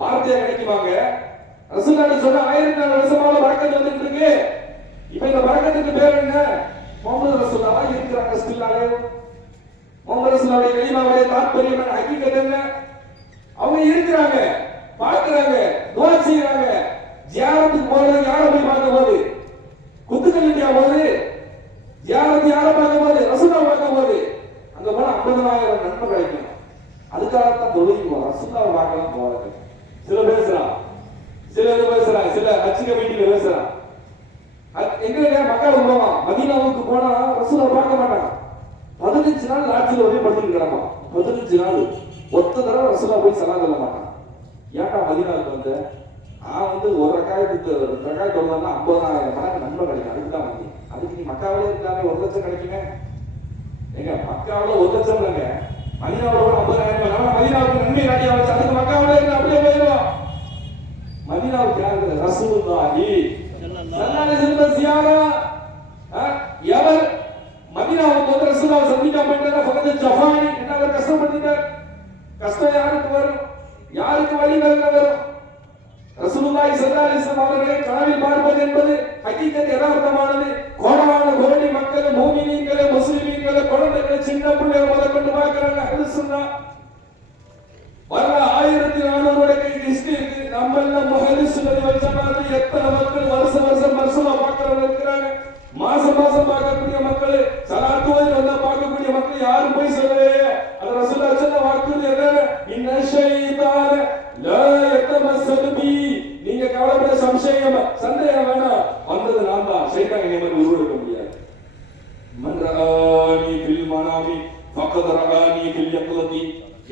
வார்த்தையா கிடைக்குமாங்க? ரசூலுல்லாஹ் சொன்ன 1400 வருஷமால பரக்கத் வந்துட்டு இருக்கு. இப்ப இந்த பரக்கத்துக்கு பேர் என்ன? முஹம்மது ரசூலுல்லாஹ் இருக்கிறாங்க ஸ்டில்லாலே. முஹம்மது ரசூலுல்லாஹ்வுடைய கலிமாவுடைய தாத்பரியம் என்ன? ஹகீகத் என்ன? அவங்க இருக்கிறாங்க, பார்க்கறாங்க, துஆ செய்றாங்க. ஜியாரத்துக்கு போறது யாரை போய் பார்க்க போகுது? குத்துக்கல்லியா போகுது? ஜியாரத் யாரை பார்க்க போகுது? ரசூலுல்லாஹ் பார்க்க போகுது. அங்க போனா 50,000 நன்மை கிடைக்கும். அதுக்காகத்தான் தொழுகைக்கு போறோம். ரசூலுல்லாஹ் பார்க்கலாம் போறது. சில பேசுறான், சில அச்சு கமிட்டியில பேசுறான். எங்க மக்கள் போவான், மதீனாவுக்கு போனா ரசூலுல்லாஹ் பார்க்க மாட்டாங்க. 15 நாள் லாட்சியில் போய் படுத்துட்டு கிடப்பான். 15 நாள் ஒத்த தடவை ரசூலுல்லாஹ் போய் சலாம் சொல்ல மாட்டான். ஏன்டா மதீனாவுக்கு வந்த? ஒரு ரக்காயத்துக்கு 2 ரக்காயத்து வந்தா 50,000 மடங்கு நன்மை கிடைக்கும். அதுக்கு தான் வந்து. அதுக்கு நீ மக்காவிலே இருக்காங்க 1 லட்சம் கிடைக்குமே. எங்க மக்காவில 1 லட்சம் இல்லைங்க, மதீனாவோட 50,000. மதீனாவுக்கு நன்மை நாடியா வச்சு அதுக்கு மக்காவிலே இருந்து அப்படியே போயிடுவோம். மதீனாவுக்கு யாரு? ரசூலுல்லாஹி ஸல்லல்லாஹு அலைஹி வஸல்லம் ஜியாரா. எவர் மதீனாவுக்கு வந்து ரசூலுல்லாஹ் சந்திக்காம போயிட்டா பக்கத்து ஜஃபானி என்ன அவர் கஷ்டப்பட்டுட்டார். கஷ்டம் யாருக்கு வரும்? யாருக்கு வழி வரும்? ரசூலுல்லாஹி ஸல்லல்லாஹு அலைஹி வஸல்லம் அவர்களை கனவில் பார்ப்பது என்பது ஹகீகத் யதார்த்தமானது. கோடி மக்கள், மூமினீன்களை, முஸ்லிமீன்களை, குழந்தைகளை, சின்ன பிள்ளைகளை முதற்கொண்டு பார்க்கிறாங்க. அது சொன்னா வர 1400 ஹிஸ்டரி இருக்கு. நம்ம எல்லாம் முஹல்லிஸ்களை வச்ச மாதிரி எத்தனை மக்கள் வருஷமா பார்க்கறவங்க இருக்கிறாங்க. மாசம் பார்க்கக்கூடிய மக்கள், சலாத்துவையில் வந்தா பார்க்கக்கூடிய மக்கள் யாரும் போய் சொல்லலையே. அது ரசூலுல்லாஹ் சொன்ன வாக்குறுதி என்ன? இன்ன ஷைத்தான லா யதமஸ்ஸல் பி. நீங்க கவலைப்பட சந்தேகம் வேணாம். வந்தது நான் தான். ஷைத்தான் என்னை மாதிரி உருவெடுக்க முடியாது. மன் ரஆனி ஃபில் மனாமி ஃபக்கத் ரஆனி ஃபில் யக்லதி.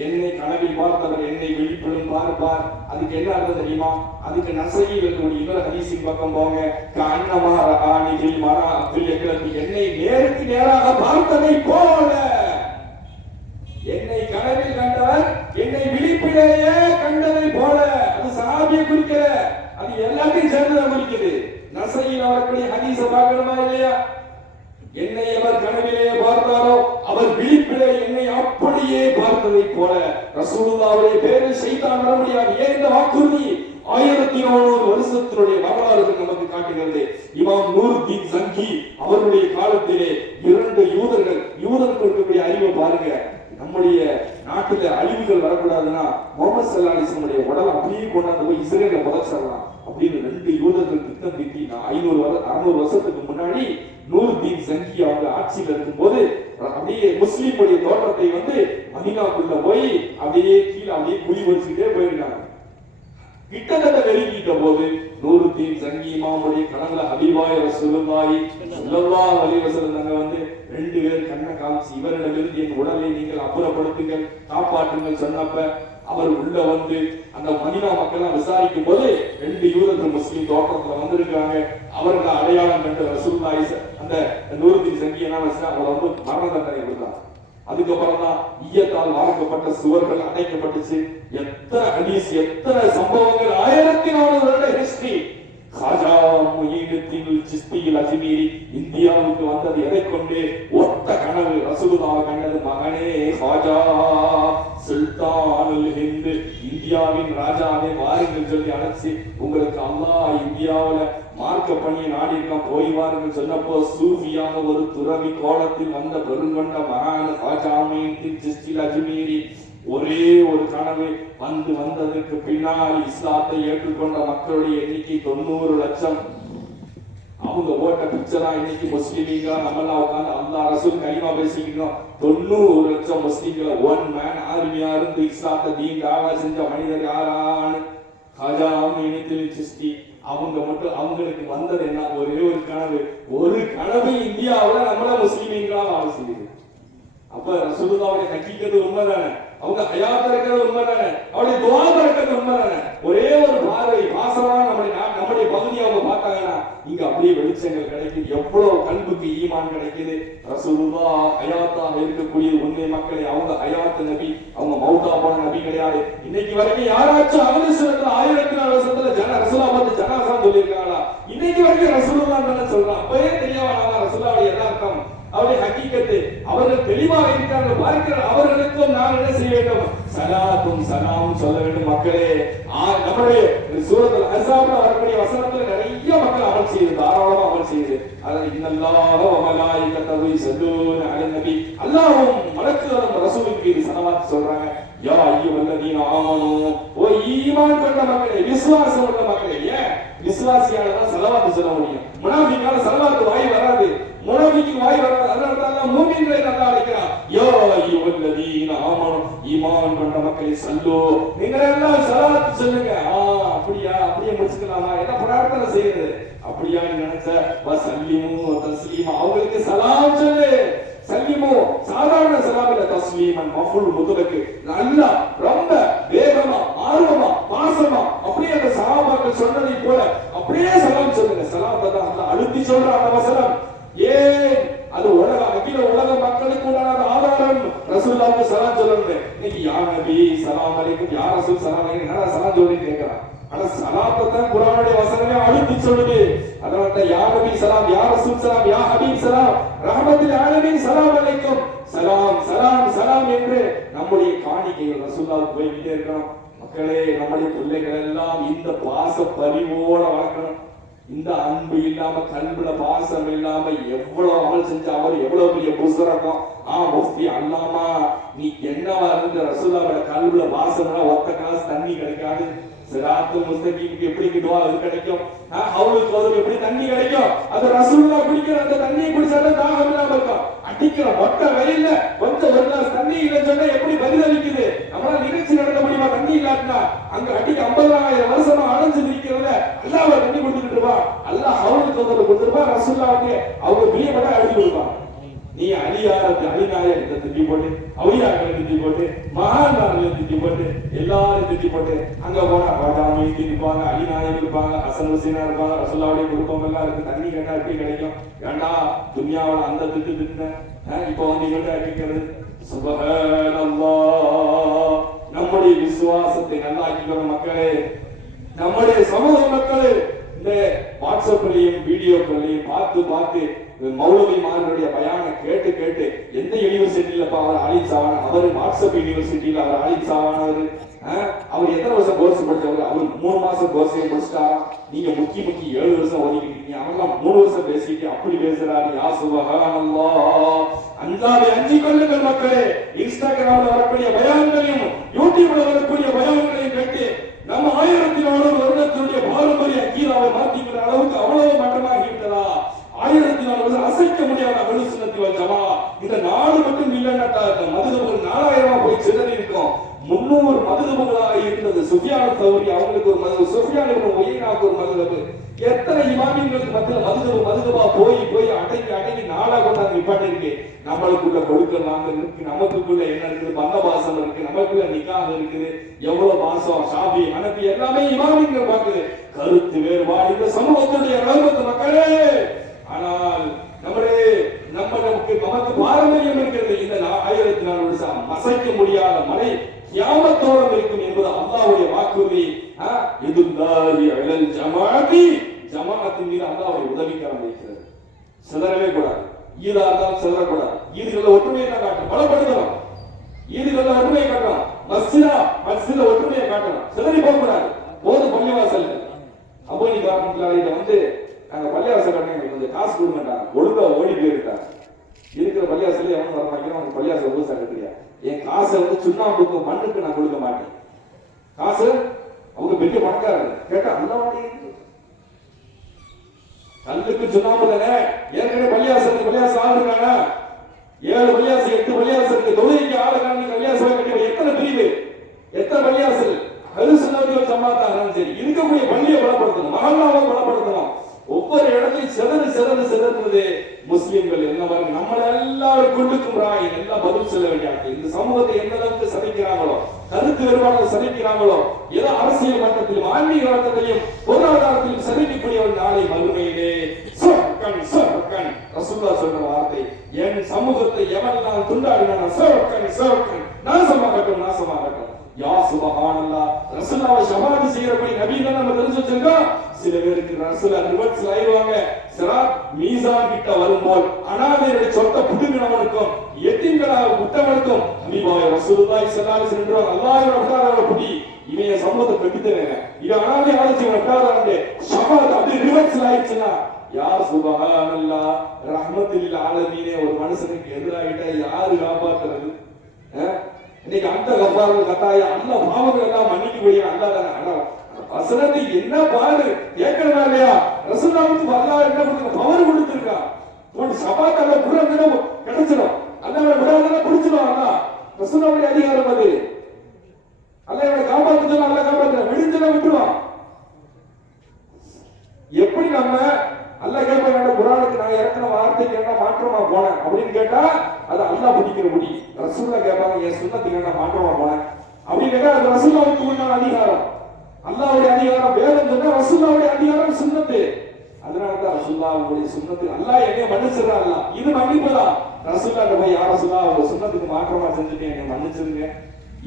என்னை கனவில் பார்த்தவர் என்னை விழிப்பிலும் பார்ப்பார். அதுக்கு என்ன அர்த்தம் தெரியுமா? அதுக்கு நசையில் இருக்கக்கூடிய இன்னொரு ஹதீஸின் பக்கம் போங்க. கஅன்னமா ரஆனி ஃபில் மனா ஃபில் யக்லதி. என்னை நேருக்கு நேராக பார்த்ததை போல. என்னை கனவில் கண்டவர் என்னை விழிப்பிலேயே கண்டதை போல. அது சஹாபியை குறிக்கல, அது எல்லாத்தையும் சேர்ந்து குறிக்குது. நசையில் வரக்கூடிய ஹதீஸை பார்க்கணுமா இல்லையா? என்னை அவர் கனவிலே பார்த்தாரோ அவர் விழிப்பிலே என்னை அப்படியே பார்த்ததை போல ரசூலுல்லாஹ்வுடைய பேரில் ஷைத்தான் வர முடியாது. ஏன் இந்த வாக்குறுதி 1400 வருஷத்தினுடைய வரலாறு நமக்கு காட்டுகிறது. இமாம் நூருத்தீன் ஜங்கி அவருடைய காலத்திலே 2 யூதர்களுக்கு இருக்கக்கூடிய அறிவை பாருங்க. நம்முடைய நாட்டில அழிவுகள் வரக்கூடாதுன்னா முகமது ஸல்லல்லாஹு அலைஹி வஸல்லம் உடல் அப்படியே கொண்டாந்து போய் இஸ்ரேல்ல புதைச்சிடலாம் அப்படின்னு 2 யூதர்கள் திட்டம் தீட்டி 600 வருஷத்துக்கு முன்னாடி நூருத்தீன் ஜங்கி அவங்க ஆட்சியில் இருக்கும்போது அப்படியே முஸ்லீமுடைய தோற்றத்தை மதீனாக்குள்ள போய் அப்படியே கீழே அப்படியே குழி வச்சுக்கிட்டே போயிருக்காங்க. கிட்டத்தட்ட நெருங்கிட்ட போது நூருத்தீன் ஜங்கி இமாமுடைய கனவுல ஹபீபாய் ரசூலுல்லாஹி ஸல்லல்லாஹு அலைஹி வஸல்லம் 2 பேர் கண்ணை காமிச்சு இவரிடமிருந்து என் உடலை நீங்கள் அப்புறப்படுத்துங்கள், காப்பாற்றுங்கள் சொன்னப்ப அவர் உள்ள அந்த மதீனா மக்கள் விசாரிக்கும் போது 2 யூதர்கள் முஸ்லிம் தோற்றத்துல வந்திருக்காங்க. அவர்கள் அடையாளம் கண்டு ரசூலுல்லாஹி அந்த நூருத்தீன் ஜங்கி என்ன அவங்க மரண தண்டனை கொடுத்தாங்க. அதுக்கப்புறம் தான் ஈயத்தால் வார்க்கப்பட்ட சுவர்கள் அடைக்கப்பட்டுச்சு. எத்தனை ஹதீஸ், எத்தனை சம்பவங்கள், 1400 வருட ஹிஸ்டரி. காஜா முஹீனுத்தீன் சிஸ்தியில் அஜ்மீரி இந்தியாவுக்கு வந்தது எதை கொண்டு? ஒத்த கனவு. ரசூலுல்லாஹ் கண்டது, மகனே காஜா சுல்தானுல் ஹிந்த், இந்தியாவின் ராஜாவை வாருங்கள் சொல்லி அழைச்சி உங்களுக்கு அல்லாஹ் இந்தியாவுல மார்க்க பணியை நாடி இருக்கான், போய் வாருங்கள் சொன்னப்போ சூஃபியாக ஒரு துறவி கோலத்தில் வந்த பெருங்கொண்ட மகான் காஜா முஹீனுத்தீன் சிஸ்தியில் அஜ்மீரி ஒரே ஒரு கனவு வந்ததற்கு பின்னால் இஸ்லாத்தை ஏற்றுக்கொண்ட மக்களுடைய எண்ணிக்கை 90 லட்சம். அவங்க ஓட்ட பிக்சரா இன்னைக்கு முஸ்லிம்களா நம்மளாம் உட்கார்ந்து அல்லாஹ் ரசூல் கலிமா பேசிக்கிறோம். 90 லட்சம் முஸ்லிம்களை ஒன் மேன் ஆர்மியா இருந்து இஸ்லாத்தை தீன் தாவா செஞ்ச மனிதர் யாரான்னு காஜா முஹீனுத்தீன் சிஸ்தி. அவங்க மட்டும் அவங்களுக்கு வந்தது என்ன? ஒரே ஒரு கனவு. ஒரு கனவு இந்தியாவில் நம்மள முஸ்லிம்களா வாழ செய்யுது. அப்ப ரசூலுல்லாஹ்வுடைய ஹக்கீகத் உண்மைதானே, அவங்க ஹயாத் இருக்கிறது உண்மைதானே, அவருடைய துஆ இருக்கிறது உண்மைதானே. ஒரே ஒரு பார்வை பாசமா நம்முடைய பகுதியை அவங்க பார்த்தாங்கன்னா இங்க அப்படியே வெளிச்சங்கள் கிடைக்குது. எவ்வளவு கல்புக்கு ஈமான் கிடைக்குது. ரசூலுல்லாஹ் ஹயாத்தாக இருக்கக்கூடிய உண்மை மக்களை அவங்க ஹயாத் நபி, அவங்க மௌத்தா போன நபி கிடையாது. இன்னைக்கு வரைக்கும் யாராச்சும் அஹ்லு சுன்னத்துல 1400 வருஷத்துல ரசூலுல்லாஹ் பத்தி ஜனாஸா சொல்லியிருக்காங்களா? இன்னைக்கு வரைக்கும் ரசூலுல்லாஹ் என்ன சொல்றான்? அப்பவே தெரியவானா ரசூலுல்லாஹ்வுடைய யதார்த்தம், அவருடைய ஹக்கீகத்தை அவர்கள் தெளிவாக இருக்கிறார்கள். பார்க்கிற அவர்களுக்கும் நான் என்ன செய்ய வேண்டும்? சலாத்தும் சலாமும் சொல்ல வேண்டும். மக்களே, நம்முடைய சூரத்துல் அஹ்ஸாப்ல வரக்கூடிய வசனத்துல நிறைய மக்கள் அமல் செய்யுது, தாராளமா அமல் செய்யுது. அதாவது இன்னல்லாஹ வ மலாயிகத்தஹு யஸல்லூன அலன் நபி, அல்லாஹ்வும் மலக்குகளும் ரசூலுக்கு மீது ஸலவாத் சொல்றாங்க. யா அய்யுஹல்லதீன ஆமனூ, ஓ ஈமான் கொண்ட மக்களே, விசுவாசம் உள்ள மக்களே. ஏன் விசுவாசியால தான் ஸலவாத் சொல்ல முடியும். முனாஃபிக்கால ஸலவாத் வாய் வராது, முனாஃபிக்கு வாய் வராது. அதனால தான் அல்லாஹ் மூமின்களை நல்லா அழைக்கிறான். யா அய்யுஹல்லதீன ஆமனூ, ஈமான் கொண்ட மக்களே சல்லு, நீங்க எல்லாம் ஸலவாத் சொல்லுங்க. அப்படியே முடிச்சுக்கலாமா? என்ன பிரார்த்தனை செய்யுது? அப்படியா நினைச்ச வசல்லிமு தஸ்லீமா, அவங்களுக்கு சலாம் சொல்லு. சல்லிமு சாதாரண சலாம் இல்ல, தஸ்லீமன் மஃபூல் முத்லக், நல்லா ரொம்ப வேகமா ஆர்வமா பாசமா அப்படியே அந்த சஹாபாக்கள் சொன்னதை போல அப்படியே சலாம் சொல்லுங்க. சலாத்தை தான் அல்லாஹ் அழுத்தி சொல்ற அந்த வசனம். ஏன் அது அகில உலக மக்களுக்கு உண்டான ஆதாரம். ரசூலுல்லாஹ்வுக்கு சலாம் சொல்லணும். இன்னைக்கு யா நபி சலாம் அலைக்கும், யா ரசூல் சலாம் அலைக்கும், என்னடா சலாம் சொல்றீங்க கேக்குறான். ஆனா சலாத்தை தான் குர்ஆனுடைய வசனமே அழுத்தி சொல்லுது. அதனால தான் யா நபி சலாம், யா ரசூல் சலாம், யா ஹபீப் சலாம், ரஹ்மத்துல் ஆலமீன் சலாம் அலைக்கும், சலாம் சலாம் சலாம் என்று நம்முடைய காணிக்கைகள் ரசூலுல்லாஹ்வுக்கு போய்கிட்டே இருக்கணும். மக்களே, நம்முடைய பிள்ளைகள் எல்லாம் இந்த பாச பரிவோட வளர்க்கணும். இந்த அன்பு இல்லாம, கல்வில பாசம் இல்லாம எவ்வளவு அமல் செஞ்ச அவர் எவ்வளவு பெரிய புஸ்தகம். முஃப்தி அல்லாமா, நீ என்னவா இருந்து ரசூலுல்லாஹ்வோட கல்வில பாசம்னா ஒத்த காசு தண்ணி கிடைக்காது. சிராத்துல் முஸ்தகீமுக்கு எப்படி கிட்டுவா அது கிடைக்கும். ஹவுலுல் கௌதர் எப்படி தண்ணி கிடைக்கும்? அது ரசூலுல்லாஹ் குடிக்கிற அந்த தண்ணியை குடிச்சாதான் தாகம் இல்லாம இருக்கும். அடிக்கிற மொட்டை வெயில்ல கொஞ்சம் ஒரு கிளாஸ் தண்ணி இல்லைன்னு சொன்னா எப்படி பதிலளிக்குது? நம்மளால நிகழ்ச்சி நடத்த முடியுமா? தண்ணி இல்லாட்டினா அங்க அடிக்க 50,000 வருஷமா அடைஞ்சு நிற்கிறத அல்லாஹ் தண்ணி கொடுத்துட்டு இருப்பா. அல்லாஹ் ஹவுலுல் கௌதர் கொடுத்துருப்பா. ரசூலுல்லாஹ்வுக்கு அவங்க பிரியப்பட அடிச்சு கொடுப்பாங்க. நீ அலியாரத்தை அலிநாயகத்தை திட்டி போட்டு, அவுலியாக்களை திட்டி போட்டு, மகான்மார்களை திட்டி போட்டு, எல்லாரும் திட்டி போட்டு அங்க போனா ராஜாமையை திட்டிப்பாங்க, அலிநாயகம் இருப்பாங்க, ஹசன் ஹுசைனா இருப்பாங்க, ரசூலுல்லாஹ்வுடைய குடும்பம் எல்லாம் இருக்கு. தண்ணி கேட்டா எப்படி கிடைக்கும்? ஏண்டா துன்யாவோட அந்த திட்டு இப்போ இவங்க கேட்கிறது. சுப்ஹானல்லாஹ். நம்முடைய விசுவாசத்தை நல்லாக்கிக்கணும் மக்களே, நம்முடைய சமூக மக்களே. இந்த வாட்ஸ்அப்லையும் வீடியோக்களையும் பார்த்து பார்த்து மௌலவிமார்களுடைய பயானை கேட்டு கேட்டு எந்த யூனிவர்சிட்டியில அவர் ஆலிம் சாவான, அவர் வாட்ஸ்அப் யூனிவர்சிட்டியில அவர் ஆலிம் சாவானவர். அவர் எத்தனை வருஷம் கோர்ஸ் படிச்சவர்? அவர் 3 மாசம் கோர்ஸையும் முடிச்சிட்டாரா? நீங்க முக்கி 7 வருஷம் ஓதிக்கிட்டு இருக்கீங்க. அவங்களாம் 3 வருஷம் பேசிட்டு அப்படி பேசுறாரு. யா சுப்ஹானல்லாஹ். அல்லாஹ்வை அஞ்சிக் கொள்ளுங்கள் மக்களே. இன்ஸ்டாகிராம்ல வரக்கூடிய பயான்களையும் யூடியூப்ல வரக்கூடிய பயான்களையும் கேட்டு நம்ம 1400 வருடத்தினுடைய பாரம்பரிய அக்கீதாவை மாற்றிக்கிற அளவுக்கு அவ்வளவு மட்டமாகி விட்டதா? 1400 வருஷம் அசைக்க முடியாத அஹ்லுஸ் சுன்னத் வல் ஜமாஅ. இந்த நாடு மட்டும் இல்லைன்னா மதுஹபுகள் 4000 போய் சிதறி இருக்கும். 300 மதுஹபுகளாக இருந்தது. சுஃபியான் தௌரி அவங்களுக்கு ஒரு மதுஹப், சுஃபியான் இப்னு உயைனாவுக்கு ஒரு மதுஹப். எத்தனை இமாமிங்களுக்கு மத்தியில் மதுஹபா போய் அடங்கி நாளா கொண்டாந்து நிப்பாட்டி இருக்கு. நம்மளுக்குள்ள கொடுக்கல் வாங்கல் இருக்கு, நமக்குள்ள என்ன இருக்குது, பந்த பாசம் இருக்கு, நமக்குள்ள நிக்காக இருக்குது. எவ்வளவு பாசம் ஷாஃபி ஹனஃபி எல்லாமே இமாமிங்கள் பார்க்குது. கருத்து வேறுபாடு இந்த சமூகத்துடைய ரஹமத் மக்களே. ஆனால் நமக்கு பாரம்பரியம் இருக்கிறது. இந்த 1400 வருஷம் அசைக்க முடியாத மலை கியாமத்தோரம் இருக்கும் என்பது அல்லாஹ்வுடைய வாக்குறுதி. இதுல்லாஹி அலல் ஜமாஅத்தி, ஜமாஅத்தின் மீது அல்லாஹ்வுடைய உதவிக்கரம் இருக்கிறது. சிதறவே கூடாது. ஈதா இருந்தாலும் சிதறக்கூடாது. ஈதுகள ஒற்றுமையை தான் காட்டணும், பலப்படுத்தணும். ஈதுகள ஒற்றுமையை காட்டணும். மஸ்ஜித ஒற்றுமையை காட்டணும். சிதறி போக கூடாது. போது பள்ளிவாசல் அப்போ நீ வந்து நாங்க பள்ளிவாசல் கட்டணும், கொஞ்சம் காசு கொடுங்கட்டாங்க. ஒழுங்கா ஓடி போயிருக்காங்க. இருக்கிற பள்ளிவாசல் எவனும் வர மாட்டேங்கிறான். அவங்க பள்ளிவாசல் ஊசா கட்டுறியா? என் காசை வந்து சுண்ணாம்புக்கு மண்ணுக்கு நான் கொடுக்க மாட்டேன். காசு அவங்க பெரிய பணக்காரங்க. கேட்டா அந்த கல்லுக்கு சுண்ணாம்பு தானே. ஏற்கனவே பள்ளிவாசல் ஆளுங்க 7 பள்ளிவாசல் 8 பள்ளிவாசலுக்கு தொழுகைக்கு ஆளுங்க பள்ளிவாசல் கட்டி எத்தனை பிரிவு, எத்தனை பள்ளிவாசல் அஹ்லுஸ் சுன்னத் ஜமாஅத்தா இருந்தாலும் சரி இருக்கக்கூடிய பள்ளியை பலப்படுத்தணும், மஹல்லாவை பலப்படுத்தணும். ஒவ்வொரு இடத்தையும் செதறது முஸ்லிம்கள் என்ன நம்மள எல்லாரும் கொண்டுக்கும் ராய் எல்லாம் பதில் சொல்ல வேண்டிய இந்த சமூகத்தை எந்த அளவுக்கு சதிக்கிறாங்களோ, கருத்து வேறுபாடு சதிக்கிறாங்களோ, ஏதோ அரசியல் மட்டத்திலும் ஆன்மீக மட்டத்திலும் பொருளாதாரத்திலும் சதிக்கக்கூடிய ஒரு நாளை மறுமையிலே சொர்க்கன் ரசூலுல்லாஹ் சொல்ற வார்த்தை, என் சமூகத்தை எவனெல்லாம் துண்டாடினான் சொர்க்கன் நாசமாகட்டும். யா சுப்ஹானல்லாஹ். ரசூலுல்லாஹ் ஷஃபாஅத் செய்யறபடி நபிகள் நம்ம தெரிஞ்சு வச்சிருக்கோம். சில பேருக்கு ரசூலுல்லாஹ் ரிவர்ஸ்ல ஆயிடுவாங்க. சிராத் மீசான் கிட்ட வரும்போது அனாதையருடைய சொத்தை புடுங்கினவனுக்கும் எத்தீம்களாக விட்டவனுக்கும் ஹபீபாய் ரசூலுல்லாஹி ஸல்லல்லாஹு அலைஹி வஸல்லம் அல்லாஹ்வுடைய வட்டாரவள புடி இவன் சமூகத்தை கட்டித்தேங்க. இவன் அனாதை ஆலோசனை வட்டாரவளே ஷஃபாஅத் அப்படி ரிவர்ஸ்ல ஆயிடுச்சுன்னா யா சுப்ஹானல்லாஹ். ரஹ்மத்துல் ஆலமீனே ஒரு மனுஷனுக்கு எதிராகிட்டா யாரு காப்பாத்துறது? இன்னைக்கு அந்த கஃபாரல் கட்டாய அல்லாஹ் பாவங்கள் எல்லாம் மன்னிக்க முடியும். அல்லாஹ் தானே வசனத்தை என்ன பாரு கேட்கறதா இல்லையா? ரசூலுல்லாஹ்வுக்கு அல்லாஹ் என்ன கொடுத்து பவர் கொடுத்திருக்கா. உன் சபாத்தால புறந்தன கிடைச்சிடும். அல்லாஹ் விடாதன பிடிச்சிடும். அல்லாஹ் ரசூலுல்லாஹ்வுடைய அதிகாரம் அது. அல்லாஹ் காப்பாத்துனா அல்லாஹ் காப்பாத்துற, விடுஞ்சன விட்டுருவான். எப்படி நம்ம அல்லாஹ் கேட்பாங்க, குர்ஆனுக்கு நான் இறக்கின வார்த்தைக்கு என்ன மாற்றமா போனேன் அப்படின்னு கேட்டா அது அல்லாஹ் பிடிக்கிற முடி. ரசூலுல்லாஹ் கேட்பாங்க, என் சுன்னத்துக்கு என்ன மாற்றமா போனேன் அப்படின்னு கேட்டா அது ரசூலுல்லாஹ்வுக்கு உண்டான அதிகாரம். அல்லாஹ்வுடைய அதிகாரம் வேதம் சொன்னா ரசூலுல்லாஹ்வுடைய அதிகாரம் சுன்னத்து. அதனாலதான் ரசூலுல்லாஹ்வுடைய சுன்னத்து அல்லாஹ் என்னைய மன்னிச்சிடறான். அல்லாஹ் இது மன்னிப்புதான். ரசூலுல்லாஹ் போய் யா ரசூலுல்லாஹ் உங்க சுன்னத்துக்கு மாற்றமா செஞ்சுட்டேன், என்னை மன்னிச்சிருங்க.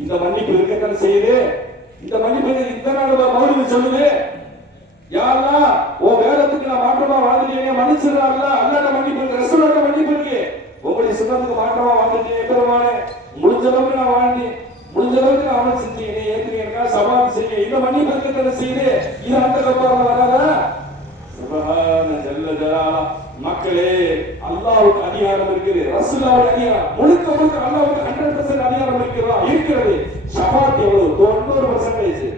இந்த மன்னிப்பு இருக்கத்தானே செய்யுது. இந்த மன்னிப்பு இந்த நாள் மௌலிது சொல்லுது, யா அல்லாஹ் உன் வேதத்துக்கு நான் மாற்றமா வாழ்ந்துட்டேன், மன்னிச்சிடறான். அல்லாஹ் மன்னிப்பு இருக்கு, ரசூலுல்லாஹ் மன்னிப்பு இருக்கு. உங்களுடைய சுன்னத்துக்கு மாற்றமா வாழ்ந்துட்டேன் பெருமானே, முடிஞ்ச அளவுக்கு நான் வாழ்ந்தேன், முடிஞ்ச அளவுக்கு நான் அமல் செஞ்சேன், என்னை ஏற்றுங்க, சவால் செய்ய இந்த மன்னிப்பு இருக்கத்தானே செய்யுது. இது அந்த கப்பாரல வராதா? சுப்ஹான ஜல்ல ஜலாலா. மக்களே அல்லாஹ்வுக்கு அதிகாரம் இருக்குது, ரசூலுல்லாஹ்வுடைய அதிகாரம் முழுக்க அல்லாஹ்வுக்கு 100% அதிகாரம் இருக்கிறது. ஷஃபாத் எவ்வளவு? 90%.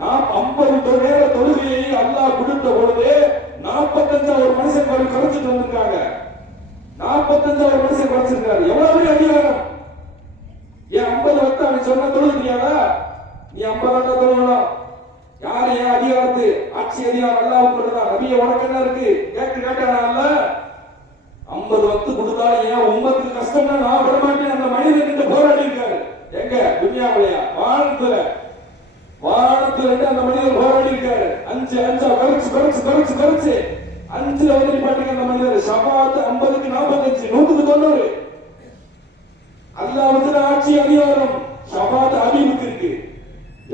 நாம் 50 நேர தொழுகையை அல்லாஹ் கொடுத்த பொழுது 45 ஒரு மனுஷன் குறைச்சிட்டு வந்திருக்காங்க. 45 ஒரு மனுஷன் குறைச்சிருக்காரு. எவ்வளவு அதிகாரம்? ஏன் 50 வக்து அவன் சொன்ன தொழுகிறியாடா? நீ 50 வக்து தொழுகணும். யாரு ஏன் அதிகாரத்து? ஆட்சி அதிகாரம் அல்லாஹ்வுக்கு மட்டும்தான். நபியே உனக்கு என்ன இருக்கு? கேட்டானா அல்லாஹ்? 50 வக்து கொடுத்தாலும் ஏன் உம்மத்துக்கு கஷ்டம்னா நான் விட மாட்டேன். அந்த மனிதன் கிட்ட போராடி இருக்காரு. எங்க? துன்யாவிலையா? வானத்துல அந்த மனிதர் போராடி இருக்காரு. 5 குறைச்சு 5 வந்து பாட்டுக்கு அந்த மனிதர் ஷஃபாஅத் 50க்கு 45 100க்கு 90. அல்லாஹ் வந்து ஆட்சி அதிகாரம் ஷஃபாஅத் ஹபீபுக்கு இருக்கு.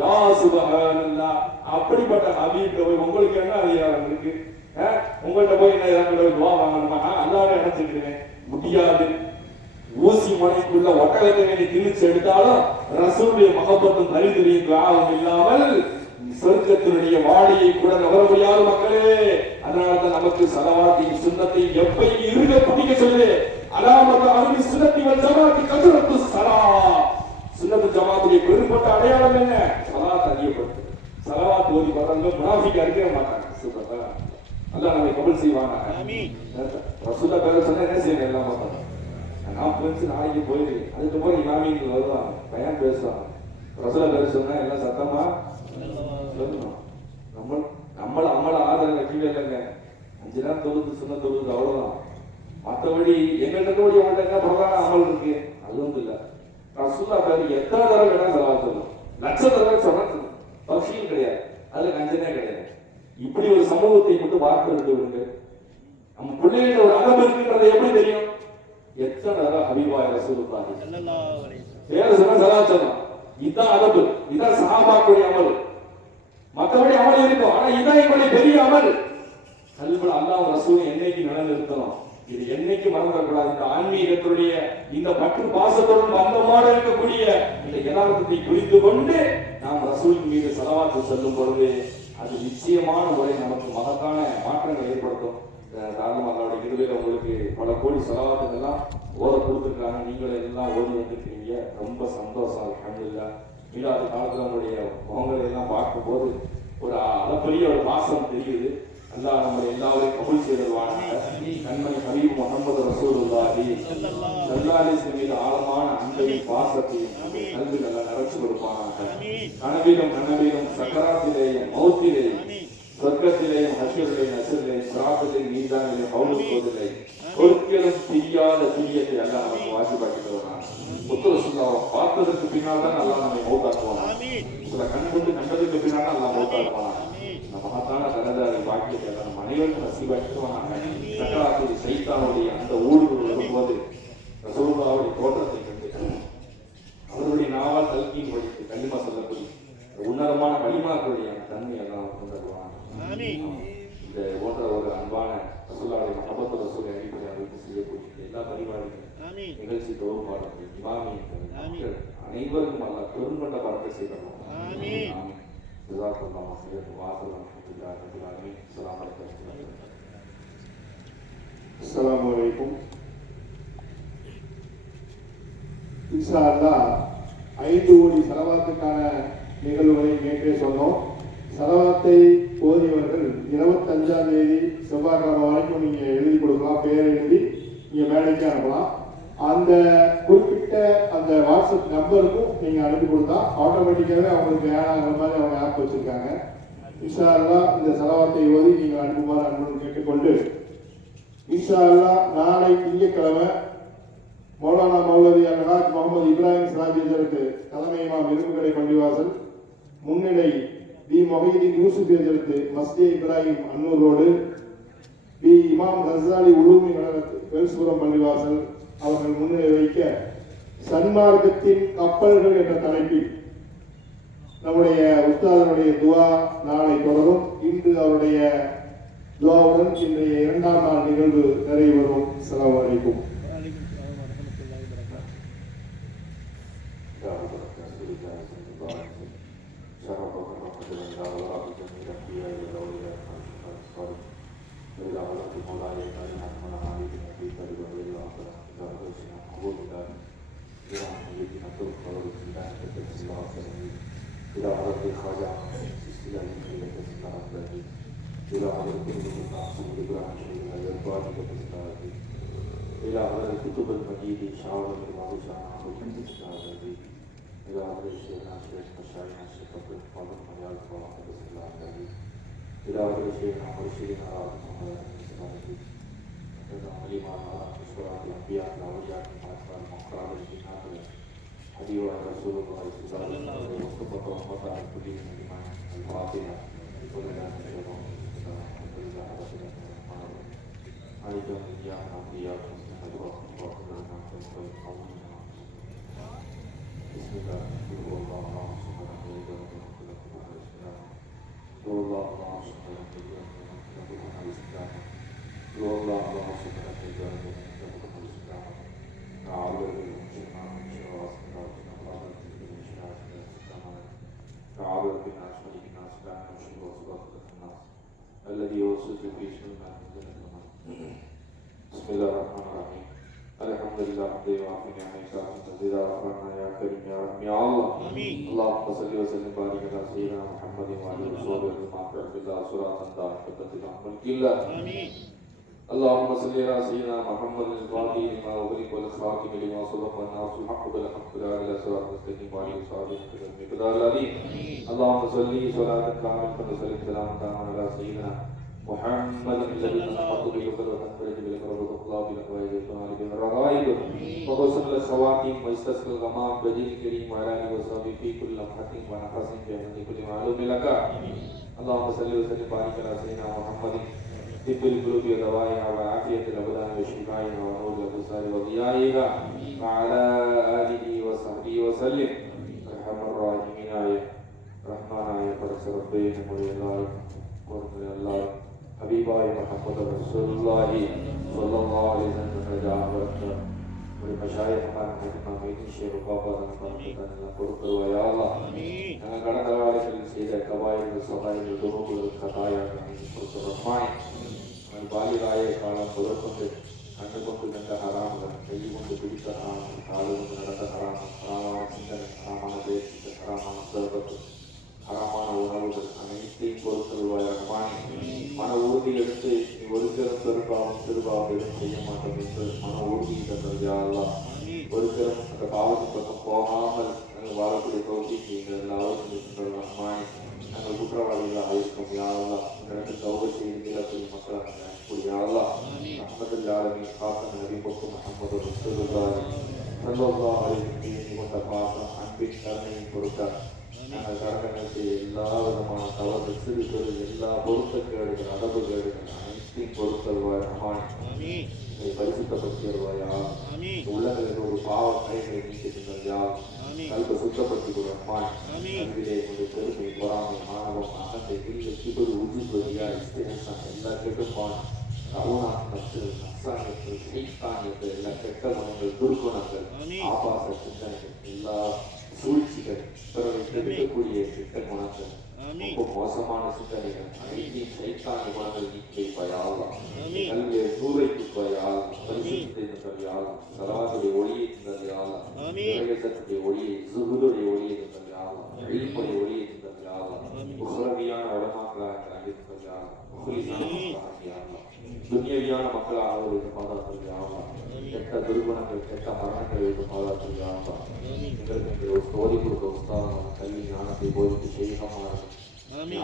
யா சுப்ஹானல்லாஹ். அப்படிப்பட்ட ஹபீப்ல போய் உங்களுக்கு என்ன அதிகாரம் இருக்கு? உங்கள்கிட்ட போய் என்ன ஏதாவது துவா வாங்கணுமா? நான் அல்லாஹ்வை அடைச்சிருக்கிறேன். முடியாது. ஊசி மனைக்குள்ள ஒட்டகத்தை நீ திணிச்சு எடுத்தாலும் ரசூலுடைய மகப்பத்தும் தரித்திரியும் தியாகம் இல்லாமல் சொர்க்கத்தினுடைய வாடியை கூட நகர முடியாத மக்களே. அதனால்தான் நமக்கு சலவாத்தையும் சுண்ணத்தையும் எப்பயும் இருக பிடிக்க சொல்லு. அலாமத்து அருவி சுண்ணத்தி ஜமாத்தி கசரத்து சலா. சுண்ணத்து ஜமாத்துடைய பெரும்பட்ட அடையாளம் என்ன? சலாத் அதிகப்படுத்து. சலவாத் ஓதி வர்றவங்க முனாஃபிக்கா இருக்க மாட்டாங்க. சூப்பர். அல்லாஹ் நம்மை கபூல் செய்வாங்க. ஆமீன். ரசூலுல்லாஹ் பேர சொன்னா என்ன செய்யணும்? எல்லாம் பார்த்தாங்க. நான் ஃப்ரெண்ட்ஸ் நாளைக்கு போயிடுவேன். அதுக்கப்புறம் இமாமிகள் வருவாங்க, பையன் பேசுவாங்க. ரசூலுல்லாஹ் பேர சொன்னா எல்லாம் சத்தமா சொல்லணும். நம்மள ஆதரவு வைக்கவே இல்லைங்க. 5 நாள் தொழுது சொன்ன தொழுது அவ்வளவுதான். மற்றபடி எங்கள்கிட்ட கூடிய என்ன பிரதான அமல் இருக்கு? அதுவும் இல்லை. ரசூலுல்லாஹ் பேர் எத்தனை தடவை வேணா செலவா சொல்லும், லட்ச தடவை சொன்னா பக்ஷியும் கிடையாது, அதுல கஞ்சனே கிடையாது. இப்படி ஒரு சமூகத்தை மட்டும் வார்த்தை விடுங்க. நம்ம பிள்ளைகிட்ட ஒரு அகம் இருக்குன்றதை எப்படி தெரியும்? எத்தனை தடவை ஹபீபாய் ரசூலுல்லாஹி பேர் சொன்னா செலவா சொல்லணும். இதுதான் அதபு, இதுதான் சஹாபாக்களுடைய அமல். மற்றபடி அமல் இருக்கும், ஆனா இதான் எங்களுடைய பெரிய அமல். கல்வில அல்லாஹ் ரசூல் என்னைக்கு நிலைநிறுத்தணும், இது என்னைக்கு மறந்துடக்கூடாது. இந்த ஆன்மீகத்துடைய இந்த பற்று பாசத்துடன் பந்தமாக இருக்கக்கூடிய இந்த யதார்த்தத்தை புரிந்து கொண்டு நாம் ரசூலின் மீது ஸலவாத்து சொல்லும் பொழுது அது நிச்சயமான முறை நமக்கு மகத்தான மாற்றங்கள் ஏற்படுத்தும். தாழ்மார்களுடைய கிருபையில உங்களுக்கு பல கோடி ஸலவாத்துகள் எல்லாம் ஓத கொடுத்துருக்காங்க. நீங்களும் எல்லாம் ஓடி வந்துருக்கீங்க, ரொம்ப சந்தோஷம். அல்ஹம்துலில்லாஹ். மீலாது காலத்துல உங்களுடைய முகங்களை எல்லாம் பார்க்கும்போது ஒரு அளப்பரிய ஒரு பாசம் தெரியுது. அல்லாஹ் நம்ம எல்லாரையும் கபூல் செய்தல்வானாக. கண்மணி ஹபீப் முஹம்மது ரசூலுல்லாஹி ஸல்லல்லாஹு அலைஹி வஸல்லம் மீது ஆழமான அன்பையும் பாசத்தையும் கல்வியில் எல்லாம் நிறைச்சு கொடுப்பானாக. கனவிலும் சக்கராத்திலேயும் மௌத்திலேயும் சொர்க்கத்திலேயும் ஹஷ்ரிலேயும் நஸ்ரிலேயும் சிராத்திலேயும் மீதானிலேயும் கௌரவத்திலே பொறுப்பிலும் தெரியாத சீரியத்தை எல்லாம் நமக்கு வாசிப்பாக்கி தருவாங்க. முத்து ரசூலுல்லாஹ் பார்த்ததற்கு பின்னால் தான் அல்லாஹ் நம்மை மௌத்தாக்குவாங்க. சில கண் கொண்டு கண்டதுக்கு பின்னால் தான் அல்லாஹ் மௌத்தாக்குவாங்க. மகத்தான தனதாரி வாக்கியத்தை நம்ம அனைவரும் நசீபாக்குவாங்க. சக்கராத்தில் சைத்தானுடைய அந்த ஊடுருவல் வரும்போது ரசூலுல்லாஹ்வுடைய தோற்றத்தை கண்டு அவருடைய நாவால் தல்கீன் படித்து கலிமா சொல்லக்கூடிய உன்னதமான கலிமாக்களுடைய தன்மை எல்லாம் கொண்டுருவாங்க. இந்த போன்ற ஒரு அன்பான ரசூலுல்லாஹ்வுடைய மஹப்பத் ரசூலை அடிப்படையாக வைத்து செய்யக்கூடிய எல்லா பரிமாறுகளும் நிகழ்ச்சி தொகுப்பாளர்கள் இமாமியர்கள் அனைவருக்கும் அல்லாஹ் பெருங்கொண்ட பறக்க செய்தோம். ஜஸாக்கல்லாஹு ஹைரன் வாஸல் அல்ஹம்துலில்லாஹி ரப்பில் ஆலமீன். அஸ்ஸலாமு அலைக்கும். இன்ஷா அல்லாஹ் 5 கோடி ஸலவாத்துக்கான நிகழ்வுகளை நேற்றே சொன்னோம். ஸலவாத்தை ஓதியவர்கள் 25ஆம் தேதி செவ்வாய்க்கிழமை வரைக்கும் நீங்க எழுதி கொடுக்கலாம், பேரை எழுதி நீங்க மேடைக்கு அனுப்பலாம். அந்த குறிப்பிட்ட அந்த வாட்ஸ்அப் நம்பருக்கும் நீங்க அனுப்பி கொடுத்தா ஆட்டோமேட்டிக்காவே அவங்களுக்கு ஆட் ஆகிற மாதிரி அவங்க ஆப் வச்சிருக்காங்க. இன்ஷா அல்லாஹ் இந்த ஸலவாத்தை ஓதி நீங்க அனுப்புமாறு அன்புடன் கேட்டுக்கொண்டு, இன்ஷா அல்லாஹ் நாளை திங்கட்கிழமை மௌலானா மௌலவி அல்ஹாஜ் முகமது இப்ராஹிம் சிராஜிதருக்கு தலைமை இமாம் இரும்புக்கடை பள்ளிவாசல், முன்னிலை பி மொஹீதீன் யூசுப் எதிர்த்து மஸ்ஜித் இப்ராஹிம் அன்னூர் ரோடு, பி இமாம் கசாலி உலூமி நகரத்து வெல்சுபுரம் பள்ளிவாசல் அவர்கள் முன்னிலை வைக்க சன்மார்க்கத்தின் கப்பல்கள் என்ற தலைப்பில் நம்முடைய உஸ்தாதனுடைய துவா நாளை தொடரும். இன்று அவருடைய துவாவுடன் இன்றைய 2ஆம் நாள் நிகழ்வு நிறைவேறும். அஸ்ஸலாமு அலைக்கும். إلى هذا الكتب المجيد شاور المعروشة والحمد لله إلى هذا الشيخ الشيخ مشايخ الشيخ عبد القادر مجال صلاح الله عليه إلى هذا الشيخ مرشدنا محمد الإسلامي إلى علي معنا أشرار الأنبياء الأولياء الأطفال المختار الجنات حبيب رسول الله صلى الله عليه وسلم وصفة رحمة على كل من الفاتحة كل ذلك الشيطان أيضا إيانا وإياكم بسم الله الرحمن الرحيم. Allah Allah subhanahu wa ta'ala bukan hadis pertama. Allah Allah subhanahu wa ta'ala bukan hadis pertama. Ta'awul bil muslimin insyaallah subhanahu تعالى بنا شريكنا سبحانه وشهد وصلاة الناس الذي يوصل في سنة بسم الله الرحمن الرحيم الحمد لله حمد وافي نعمه مزيد رحمنا يا كريم يا رحيم يا الله اللهم صل وسلم وبارك على سيدنا محمد وعلى اله وصحبه وسلم بالله صلاة دائمة الى ملك الله اللهم صل على سيدنا محمد الفاتح لما أغلق والخاتم لما سبق والناصر الحق بالحق لا إله إلا الله المستقيم وعلى صحابه المقدار العظيم اللهم صل صلاة كاملة وسلم سلاما تاما على سيدنا محمد الذي نحط به الخير وتنفرج بالكرم وتقلى بالأكواب وتنال به الرغائب وتصل الخواتيم ويستسقي الغمام بدين الكريم وعلى آله وصحبه في كل لمحة ونفس بأمن كل معلوم لك اللهم صل وسلم وبارك على سيدنا محمد طب القلوب ودوائها وعافية الأبدان وشفائها ونور الأبصار وضيائها وعلى آله وصحبه وسلم أرحم الراحمين يا رحمن يا فرس ربنا مولى الله قرب الله حبيبي محمد رسول الله صلى الله عليه وسلم رجاء ورحمة ولمشايخ حكمة ميتين شيخ بابا رحمة قرب يا الله أنا قد أرى سيدة كبائر الصغائر الذنوب والخطايا قرب الرحمن பாலிராய காலம் முதற்கொண்டு கண்டு கொண்டு கண்ட ஹராம்கள் கையில் கொண்டு பிடித்த ஹராம் காடு கொண்டு நடந்த ஹராம் ஹராமான சிந்தனை ஹராமான பேச்சு ஹராமான சர்வத்து ஹராமான உணவுகள் அனைத்தையும் பொறுத்தருவாய் ரஹ்மானே மன உறுதி எடுத்து ஒரு சிறம் பெரும்பாவம் சிறுபாவம் எதுவும் செய்ய மாட்டோம் என்று மன உறுதி தந்தது யா அல்லாஹ் ஒரு சிறம் அந்த பாவத்தின் பக்கம் போகாமல் நாங்கள் வாழக்கூடிய தோல்விக்கு எங்கள் எல்லாரும் இருக்கின்ற ரஹ்மானே நாங்கள் குற்றவாளிகளாக இருக்கும் யா அல்லாஹ் எங்களுக்கு தௌப செய்து மீளக்கூடிய மக்களாக يا الله رحمة العالمين خاتم النبي محمد رسول الله صلى الله عليه وسلم وتقاطع عن بكرني بركة நாங்கள் கடமைக்கு எல்லா விதமான தவறு சிறு சிறு எல்லா பொருத்தக்கேடுகள் அதவுகேடுகள் அனைத்தையும் பொறுத்தருவாய் ரஹ்மானே இதை பரிசுத்தப்படுத்தியருவாயா உள்ளங்களில் ஒரு பாவ கைகளை நீக்கிட்டுயா கல்வி சுத்தப்படுத்திக் கொள் ரஹ்மானே கல்வியிலே ஒரு பெருமை பொறாமை மாணவம் அகந்தை இல்லை சிபுரு உஜிபதியா இஸ்திரேசம் எல்லா கெட்டுப்பான் நவநாசனத்தில் நக்சானியத்தில் சைத்தானியத்தில் எல்லா கெட்ட குணங்கள் துர்குணங்கள் ஆபாச சிந்தனைகள் எல்லா சூழ்ச்சிகள் பிறரை கெடுக்கக்கூடிய கெட்ட குணங்கள் ரொம்ப மோசமான சிந்தனைகள் அனைத்தையும் சைத்தானிய குணங்கள் நீக்கி வைப்பாயாகலாம் கல்வியை சூறைக்குப்பாயாகலாம் பரிசுத்தை தந்தாயாகலாம் சலாத்துடைய ஒளியை தந்தாயாகலாம் இறையசத்துடைய ஒளியை சுகுதுடைய ஒளியை தந்தாயாகலாம் எழில்முறை ஒளியை தந்தாயாகலாம் உலகியான வடமாக்களாக தந்தாயாகலாம் துன்யவியான மக்களாக அவர்களுக்கு பாதுகாத்திருக்கிறார்களாம் கெட்ட துர்குணங்கள் கெட்ட மரணங்களுக்கு பாதுகாத்திருக்கிறார்களாம் எங்களுக்கு ஒரு சோதி கொடுத்த உஸ்தாதமான கல்வி ஞானத்தை போதித்து செய்யமானது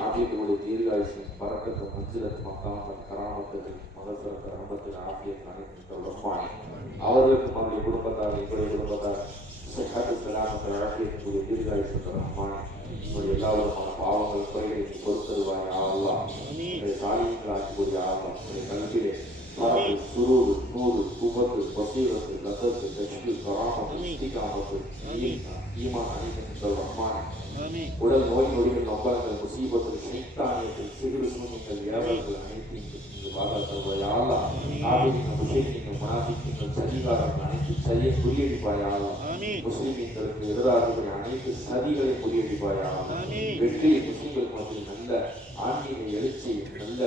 ஆபியத்துடைய தீர்காயுஷம் பறக்கத்து மஞ்சிலத்து மக்காமத் கராமத்துகள் மகசரத்து ரம்பத்தில் ஆபியத் அனைத்து ரஹ்மானே அவர்களுக்கும் அவருடைய குடும்பத்தார் எங்களுடைய குடும்பத்தார் சஹாத்து சலாமத்தை ஆபியத்துடைய தீர்காயுஷம் ரஹ்மானே உங்களுடைய எல்லா விதமான பாவங்கள் குறைகளை பொறுத்தருவாய் ஆகலாம் சாலியங்கள் ஆக்கக்கூடிய ஆகலாம் கல்வியிலே பரப்பு சுரூறு நூறு குபத்து பசீரத்து லதத்து தஷ்டு கராமத்து இஸ்திகாமத்து ஈமான் அனைத்து ரஹ்மானே உடல் நோய் நொடிகள் நொம்பங்கள் முசீபத்து சைத்தானியத்தில் சிறு சூன்யங்கள் இரவல்கள் அனைத்தையும் பாதுகாத்தருவாய் ஆகலாம் ஆபிதிகள் முஷைக்கிங்கள் முனாஃபிக்கிங்கள் சதிகாரங்கள் அனைத்து சதியை குறியடிப்பாயாகலாம் முஸ்லிம்களுக்கு எதிராக அனைத்து சதிகளை குறியடிப்பாயாகலாம் வெற்றி முஸ்லிம்களுக்கு மத்தியில் நல்ல ஆன்மீக எழுச்சியும் நல்ல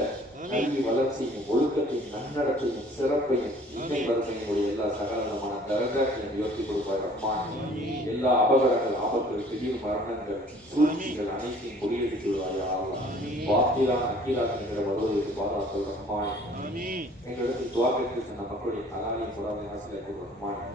கல்வி வளர்ச்சியும் ஒழுக்கத்தையும் நன்னடத்தையும் சிறப்பையும் இன்மை வறுமையினுடைய எல்லா சகலமான தரகாட்சியும் உயர்த்தி கொடுப்பார் ரஹ்மானே எல்லா அபகரங்கள் ஆபத்துகள் திடீர் மரணங்கள் சூழ்ச்சிகள் அனைத்தையும் முறியடித்து ஆகலாம் வாக்கிலான அக்கீலாக்கிற வருவதற்கு பாதுகாத்தல் ரஹ்மானே எங்களுக்கு துவாக்கத்தை சொன்ன மக்களுடைய அலாலிய முறாதை ஆசிரியர் ரஹ்மானே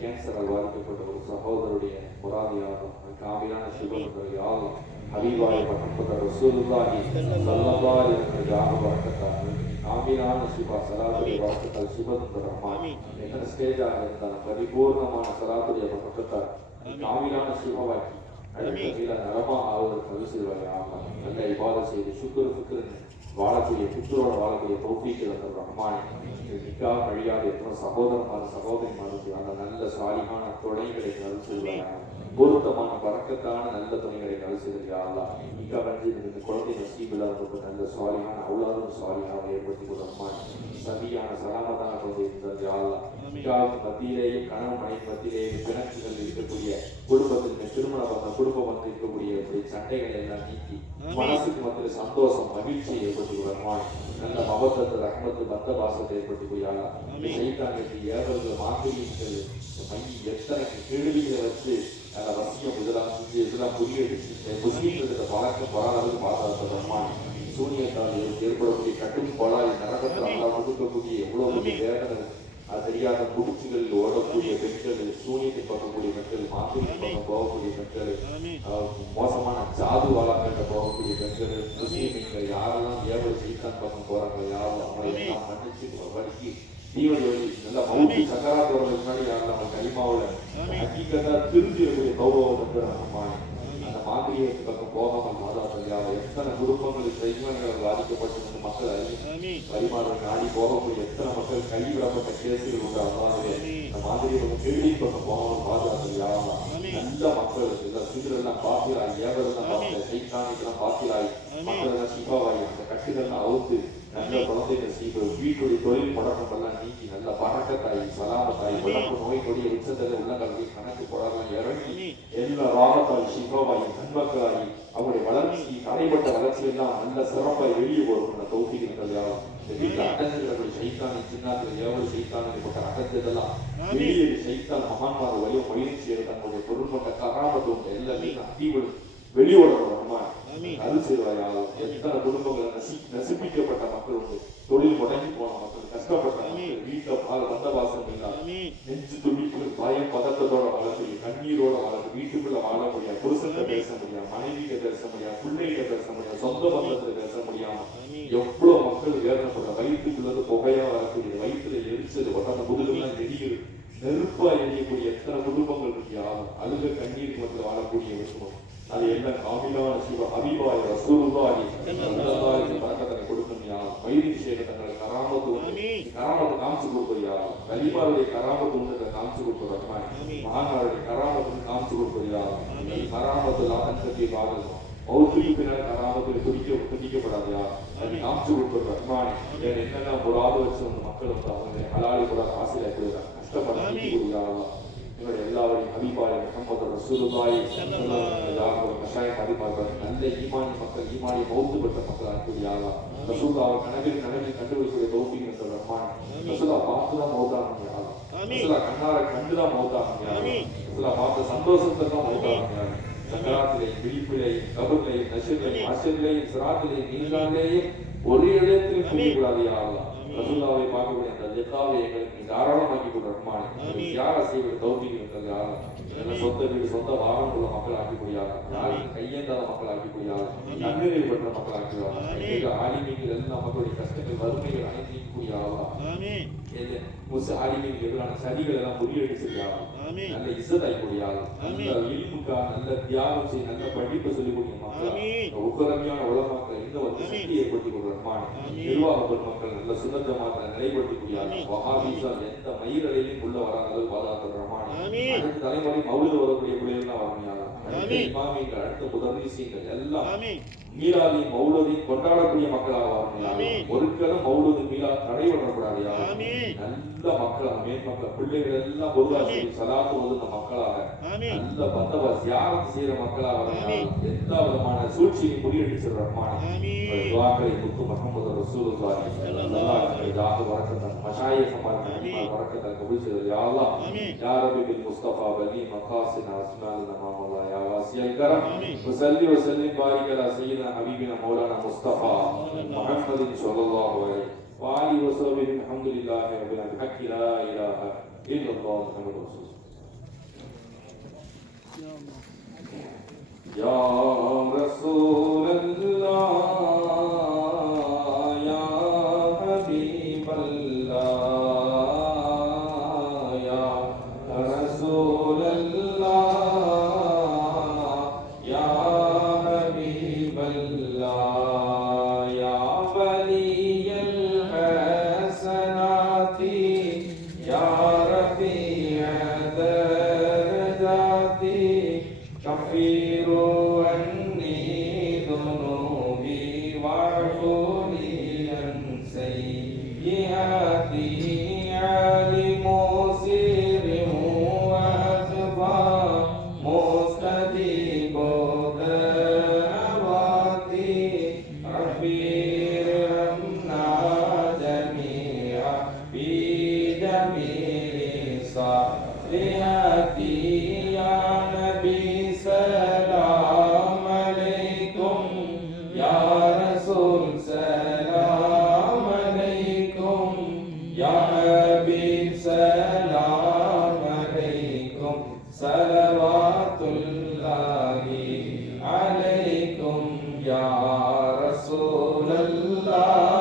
கேன்சரால் பாதிக்கப்பட்ட ஒரு சகோதரருடைய முறாதியாகும் காவிலான சிவர்கள் யாகும் ஹபீபாய முஹம்மது ரசூலுல்லாஹி ஸல்லல்லாஹு அலைஹி வஸல்லம் காமிலான சிவா சலாத்துடைய வார்த்தைகள் சிவதுல் ரஹ்மான் எத்தனை ஸ்டேஜாக இருந்தாலும் பரிபூர்ணமான சலாத்துடைய பக்கத்தால் காமிலான சிவவாக்கி அடுத்த நலமா ஆவதற்கு அவிசுவாய் ஆகலாம் நல்ல இபாதத் செய்து சுக்குரு ஃபிக்ரு வாழக்கூடிய புத்தரோட வாழக்கூடிய தௌஃபீக் அந்த ரஹ்மானே நிக்காஹ் அழியாத எத்தனை சகோதரமாறு சகோதரிமாருக்கு அந்த நல்ல சாலிகான துணைகளை அருள் செய்வாய் பொருத்தமான பறக்கத்தான நல்ல துணைகளை கழிச்சிருக்கா அல்லா இங்க வந்து இந்த குழந்தை நசீபில் அவங்களுக்கு நல்ல சாலியான அவ்வளவு சாலியாக ஏற்படுத்தி கொடுத்தோம்மா சரியான சலாமத்தான குழந்தை இருந்தது அல்லா இக்காவுக்கு மத்தியிலேயே கணவன் மனைவி மத்தியிலேயே பிணக்குகள் இருக்கக்கூடிய குடும்பத்தில் திருமண பந்தம் குடும்பம் வந்து இருக்கக்கூடிய சண்டைகளை எல்லாம் நீக்கி மனசுக்கு மத்தியில் சந்தோஷம் மகிழ்ச்சியை ஏற்படுத்தி கொடுத்தோம்மா நல்ல மபத்தத்தை ரஹ்மத்து பந்த பாசத்தை ஏற்படுத்தி கொள்ளாங்க செய்தாங்க ஏவர்கள் மாத்திரிகள் மைய எத்தனை கேள்விகளை வச்சு அந்த வசியம் இதெல்லாம் செஞ்சு இதெல்லாம் புரியடிச்சு முஸ்லீம்களுக்கு பழக்கம் வராதது பாதுகாத்தமா சூனியத்தால் ஏற்படக்கூடிய கட்டும் கொலாய் நரகத்தில் அல்லா கொடுக்கக்கூடிய எவ்வளவு வேதனை அது தெரியாத முடிச்சுகள் ஓடக்கூடிய பெண்கள் சூனியத்தை பார்க்கக்கூடிய பெண்கள் மாத்திரை பக்கம் போகக்கூடிய பெண்கள் மோசமான ஜாது வாழாங்கிட்ட போகக்கூடிய பெண்கள் முஸ்லீம்கள் யாரெல்லாம் ஏவல் செய்தான் பக்கம் போறாங்க யாரும் அவங்களை எல்லாம் மன்னிச்சு வலிக்கு தீவடி வழி நல்லா மவுத்தி சக்கராத்து வரதுக்கு முன்னாடி யாரும் நம்ம கரிமாவில் ஹக்கீக்கத்தா திருந்தியக்கூடிய கௌரவத்தை பெறாம அந்த மாந்திரியத்து பக்கம் போகாமல் மாதாசரியாக எத்தனை குடும்பங்கள் செய்வங்கள் பாதிக்கப்பட்டு மக்கள் அறிவி பரிமாறும் நாடி போகக்கூடிய எத்தனை மக்கள் கைவிடப்பட்ட கேசுகள் உண்டு அவ்வாறு இந்த மாதிரி கேள்வி பக்கம் போகாமல் மாதாசரியாக நல்ல மக்கள் இந்த சீக்கிரம் பாத்திராய் ஏவரெல்லாம் பார்த்து செய்தானிக்கெல்லாம் பாத்திராய் மக்கள் எல்லாம் சிவாவாய் அந்த கட்டுகள்லாம் அவுத்து நல்ல குழந்தைகள் சீக்கிரம் வீட்டுடைய தொழில் முடக்கம் எல்லாம் நீக்கி நல்ல பறக்கத்தாய் சலாமத்தாய் உடம்பு நோய் கொடிய உச்சத்தில் உள்ளங்களுக்கு கணக்கு போடாமல் இறங்கி எல்லா ராகத்தாய் சிவாவாய் நண்பர்களாகி அவருடைய வளர்ச்சி தடைப்பட்ட வளர்ச்சி எல்லாம் நல்ல சிறப்பாய் வெளியே போடும் தௌஃபீக் வீட்டில் அடங்குகிற சைத்தானி சின்னாத்தில் ஏவல் சைத்தானுக்கு போட்ட அடங்குதெல்லாம் வெளியே சைத்தான் மகான்மார் வழியும் மகிழ்ச்சி தங்களுடைய பொருள்பட்ட கராமத்து உண்டு எல்லாமே தீவிரம் வெளியோடமா அருள்சேவாயாலும் எத்தனை குடும்பங்கள் நசிப்பிக்கப்பட்ட மக்கள் உண்டு தொழில் முடங்கி போன மக்கள் கஷ்டப்பட்ட மக்கள் வீட்டில் வந்த வாசம் இல்லாம நெஞ்சு துடிப்பு பயம் பதட்டத்தோட வாழக்கூடிய கண்ணீரோட வாழக்கூடிய வீட்டுக்குள்ள வாழக்கூடிய புருஷன்கிட்ட பேச முடியாது மனைவிக்கு பேச முடியாது பிள்ளைகிட்ட பேச முடியாது சொந்த பந்தத்துல பேச முடியாம எவ்வளவு மக்கள் வேதனைப்படுற வயிற்றுக்குள்ளது புகையா வரக்கூடிய வயிற்றுல எரிச்சது உடம்பு முதுகெல்லாம் எரியுது நெருப்பா எரியக்கூடிய எத்தனை குடும்பங்கள் இருக்கு யாரும் அழுக கண்ணீர் மட்டும் வாழக்கூடிய விஷயம் அது எல்லாம் காமிலான சிவ அபிபாய ரசூலுல்லாஹி ஸல்லல்லாஹு அலைஹி வஸல்லம் கொடுக்கும் யார் வைரி சேக தங்களை கராமத்து காமிச்சு கொடுப்பது யார் கலிமாவுடைய கராமத்து உண்டு காமிச்சு கொடுப்பது ரஹ்மான் மகானாருடைய கராமத்து காமிச்சு கொடுப்பது யார் கராமத்து லாதன் கட்டி பாதல் மௌத்துக்கு பின்னால் கராமத்தில் துடிக்கப்படாது யார் அது காமிச்சு கொடுப்பது ரஹ்மான் வேற என்னெல்லாம் ஒரு ஆள் வச்சு அந்த மக்கள் வந்து அவங்க ஹலாலி கூட காசில் எப்படி கஷ்டப்பட என்னுடைய எல்லாருடைய அபிபாய முகமது ரசூலுல்லாஹி நல்ல ஈமானி மக்கள் ஈமானி மௌத்து பெற்ற மக்கள் அனுப்பியாளா ரசூல்லா கனவில் கண்டுபிடிக்கூடிய தௌஃபீக் என்ற ரஹ்மான் ரசூல்லா பார்த்துதான் மௌத்தாங்க ரசூல்லா கண்ணார கண்டுதான் மௌத்தாங்க ரசூல்லா பார்த்த சந்தோஷத்தை தான் மௌத்தாங்க சக்கராத்திலே விழிப்பிலே கபர்லே நஷிலே அஷிலே சிராத்திலே நீலாலேயே ஒரே இடத்தில் கூடிக்கூடாது யாரெல்லாம் ரசூல்லாவை பார்க்கக்கூடிய அந்த லிகாவை எங்களுக்கு தாராளமாக்கி கொடு ரஹ்மான் யார செய்வது தௌஃபீக் என்றது யாரும் என்ன சொந்த வீடு சொந்த வாகனம் உள்ள மக்கள் ஆக்கிக்கூடியாங்க யாரும் கையேந்தாத மக்கள் ஆக்கிக்கூடியாங்க நன்மைகள் பெற்ற மக்கள் ஆக்கிடுவாங்க ஆலிமீங்கள் எல்லாம் மக்களுடைய கஷ்டங்கள் வறுமைகள் அனைத்தையும் கூடியாகலாம் ஆலிமீங்களுக்கு எதிரான சதிகள் எல்லாம் முறியடிச்சிருக்காங்க நல்ல இசதாய் கூடியாகும் நல்ல இல்முக்கா நல்ல தியாகம் செய்ய நல்ல படிப்பு சொல்லிக் கொடுக்க மக்கள் உக்கரமையான உலமாக்கள் இன்னும் வந்து சக்தி ஏற்படுத்தி கொடுக்குற ரஹ்மான் நிர்வாக பெருமக்கள் நல்ல சுதந்திரமாக நிலைப்படுத்தி கூடியாங்க வஹாபிஸால் எந்த மயிரலையும் உள்ள வராத அளவு பாதுகாக்கிற ரஹ்மான் அடுத்த தலைமுறை மௌலிது வரக்கூடிய பிள்ளைகள் வரமையாக அடுத்த இமாமிகள் அடுத்த முதர்ரீசீங்கள் எல்லாம் மீலாதி மௌலதி கொண்டாடக்கூடிய மக்களாக வரமையாக ஒருக்கலும் மௌலது மீலா தடைபடக்கூடாது நல்ல மக்கள் மேல் மக்கள் பிள்ளைகள் எல்லாம் பொதுவாக சலாத்து ஓதுன மக்களாக நல்ல பந்தவ தியாகம் செய்யற மக்களாக எந்த விதமான சூழ்ச்சியை முறியடிச்சிட ரஹ்மான் துஆக்களை முத்து முஹம்மது ரசூலுல்லாஹி ஸல்லல்லாஹு அலைஹி வஸல்லம் மஷாயிഖ வரக்கத்தை கபூல் செய்து யா அல்லாஹ் யா ரப்பி பில் முஸ்தஃபா பலி மகாசினா அஸ்மாலுனா மாமல்லா யா வாசியல் கரம் வஸல்லி வஸல்லிம் பாரிக் அலா சய்யிதினா ஹபீபினா மௌலானா முஸ்தஃபா முஹம்மதின் ஸல்லல்லாஹு அலைஹி وعلي وصحبه الحمد لله رب العالمين بحق لا اله الا الله محمد رسول الله يا رسول الله يا حبيب الله يا رسول الله يا حبيب الله يا ولي يا رفيع درجاتي جهته عالم سر وأخفى مستجيب الدعوات ربي ارحمنا جميعا بجميع صالحاتي يا نبي سلام عليكم يا رسول سلام عليكم يا حبيب سلام عليكم صلوات الله عليكم يا رسول الله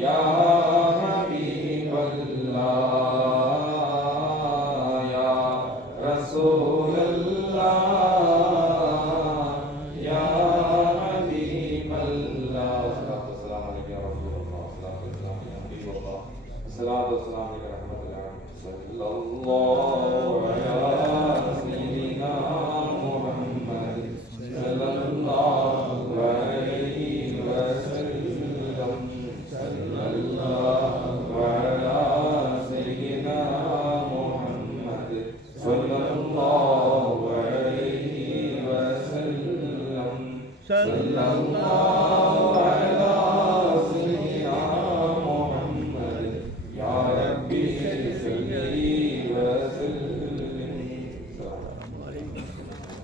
يا حبيب الله يا رسول الله يا حبيب الله السلام عليكم يا رسول الله الصلاة والسلام يا حبيب الله الصلاة والسلام عليك يا رحمة الله صلى الله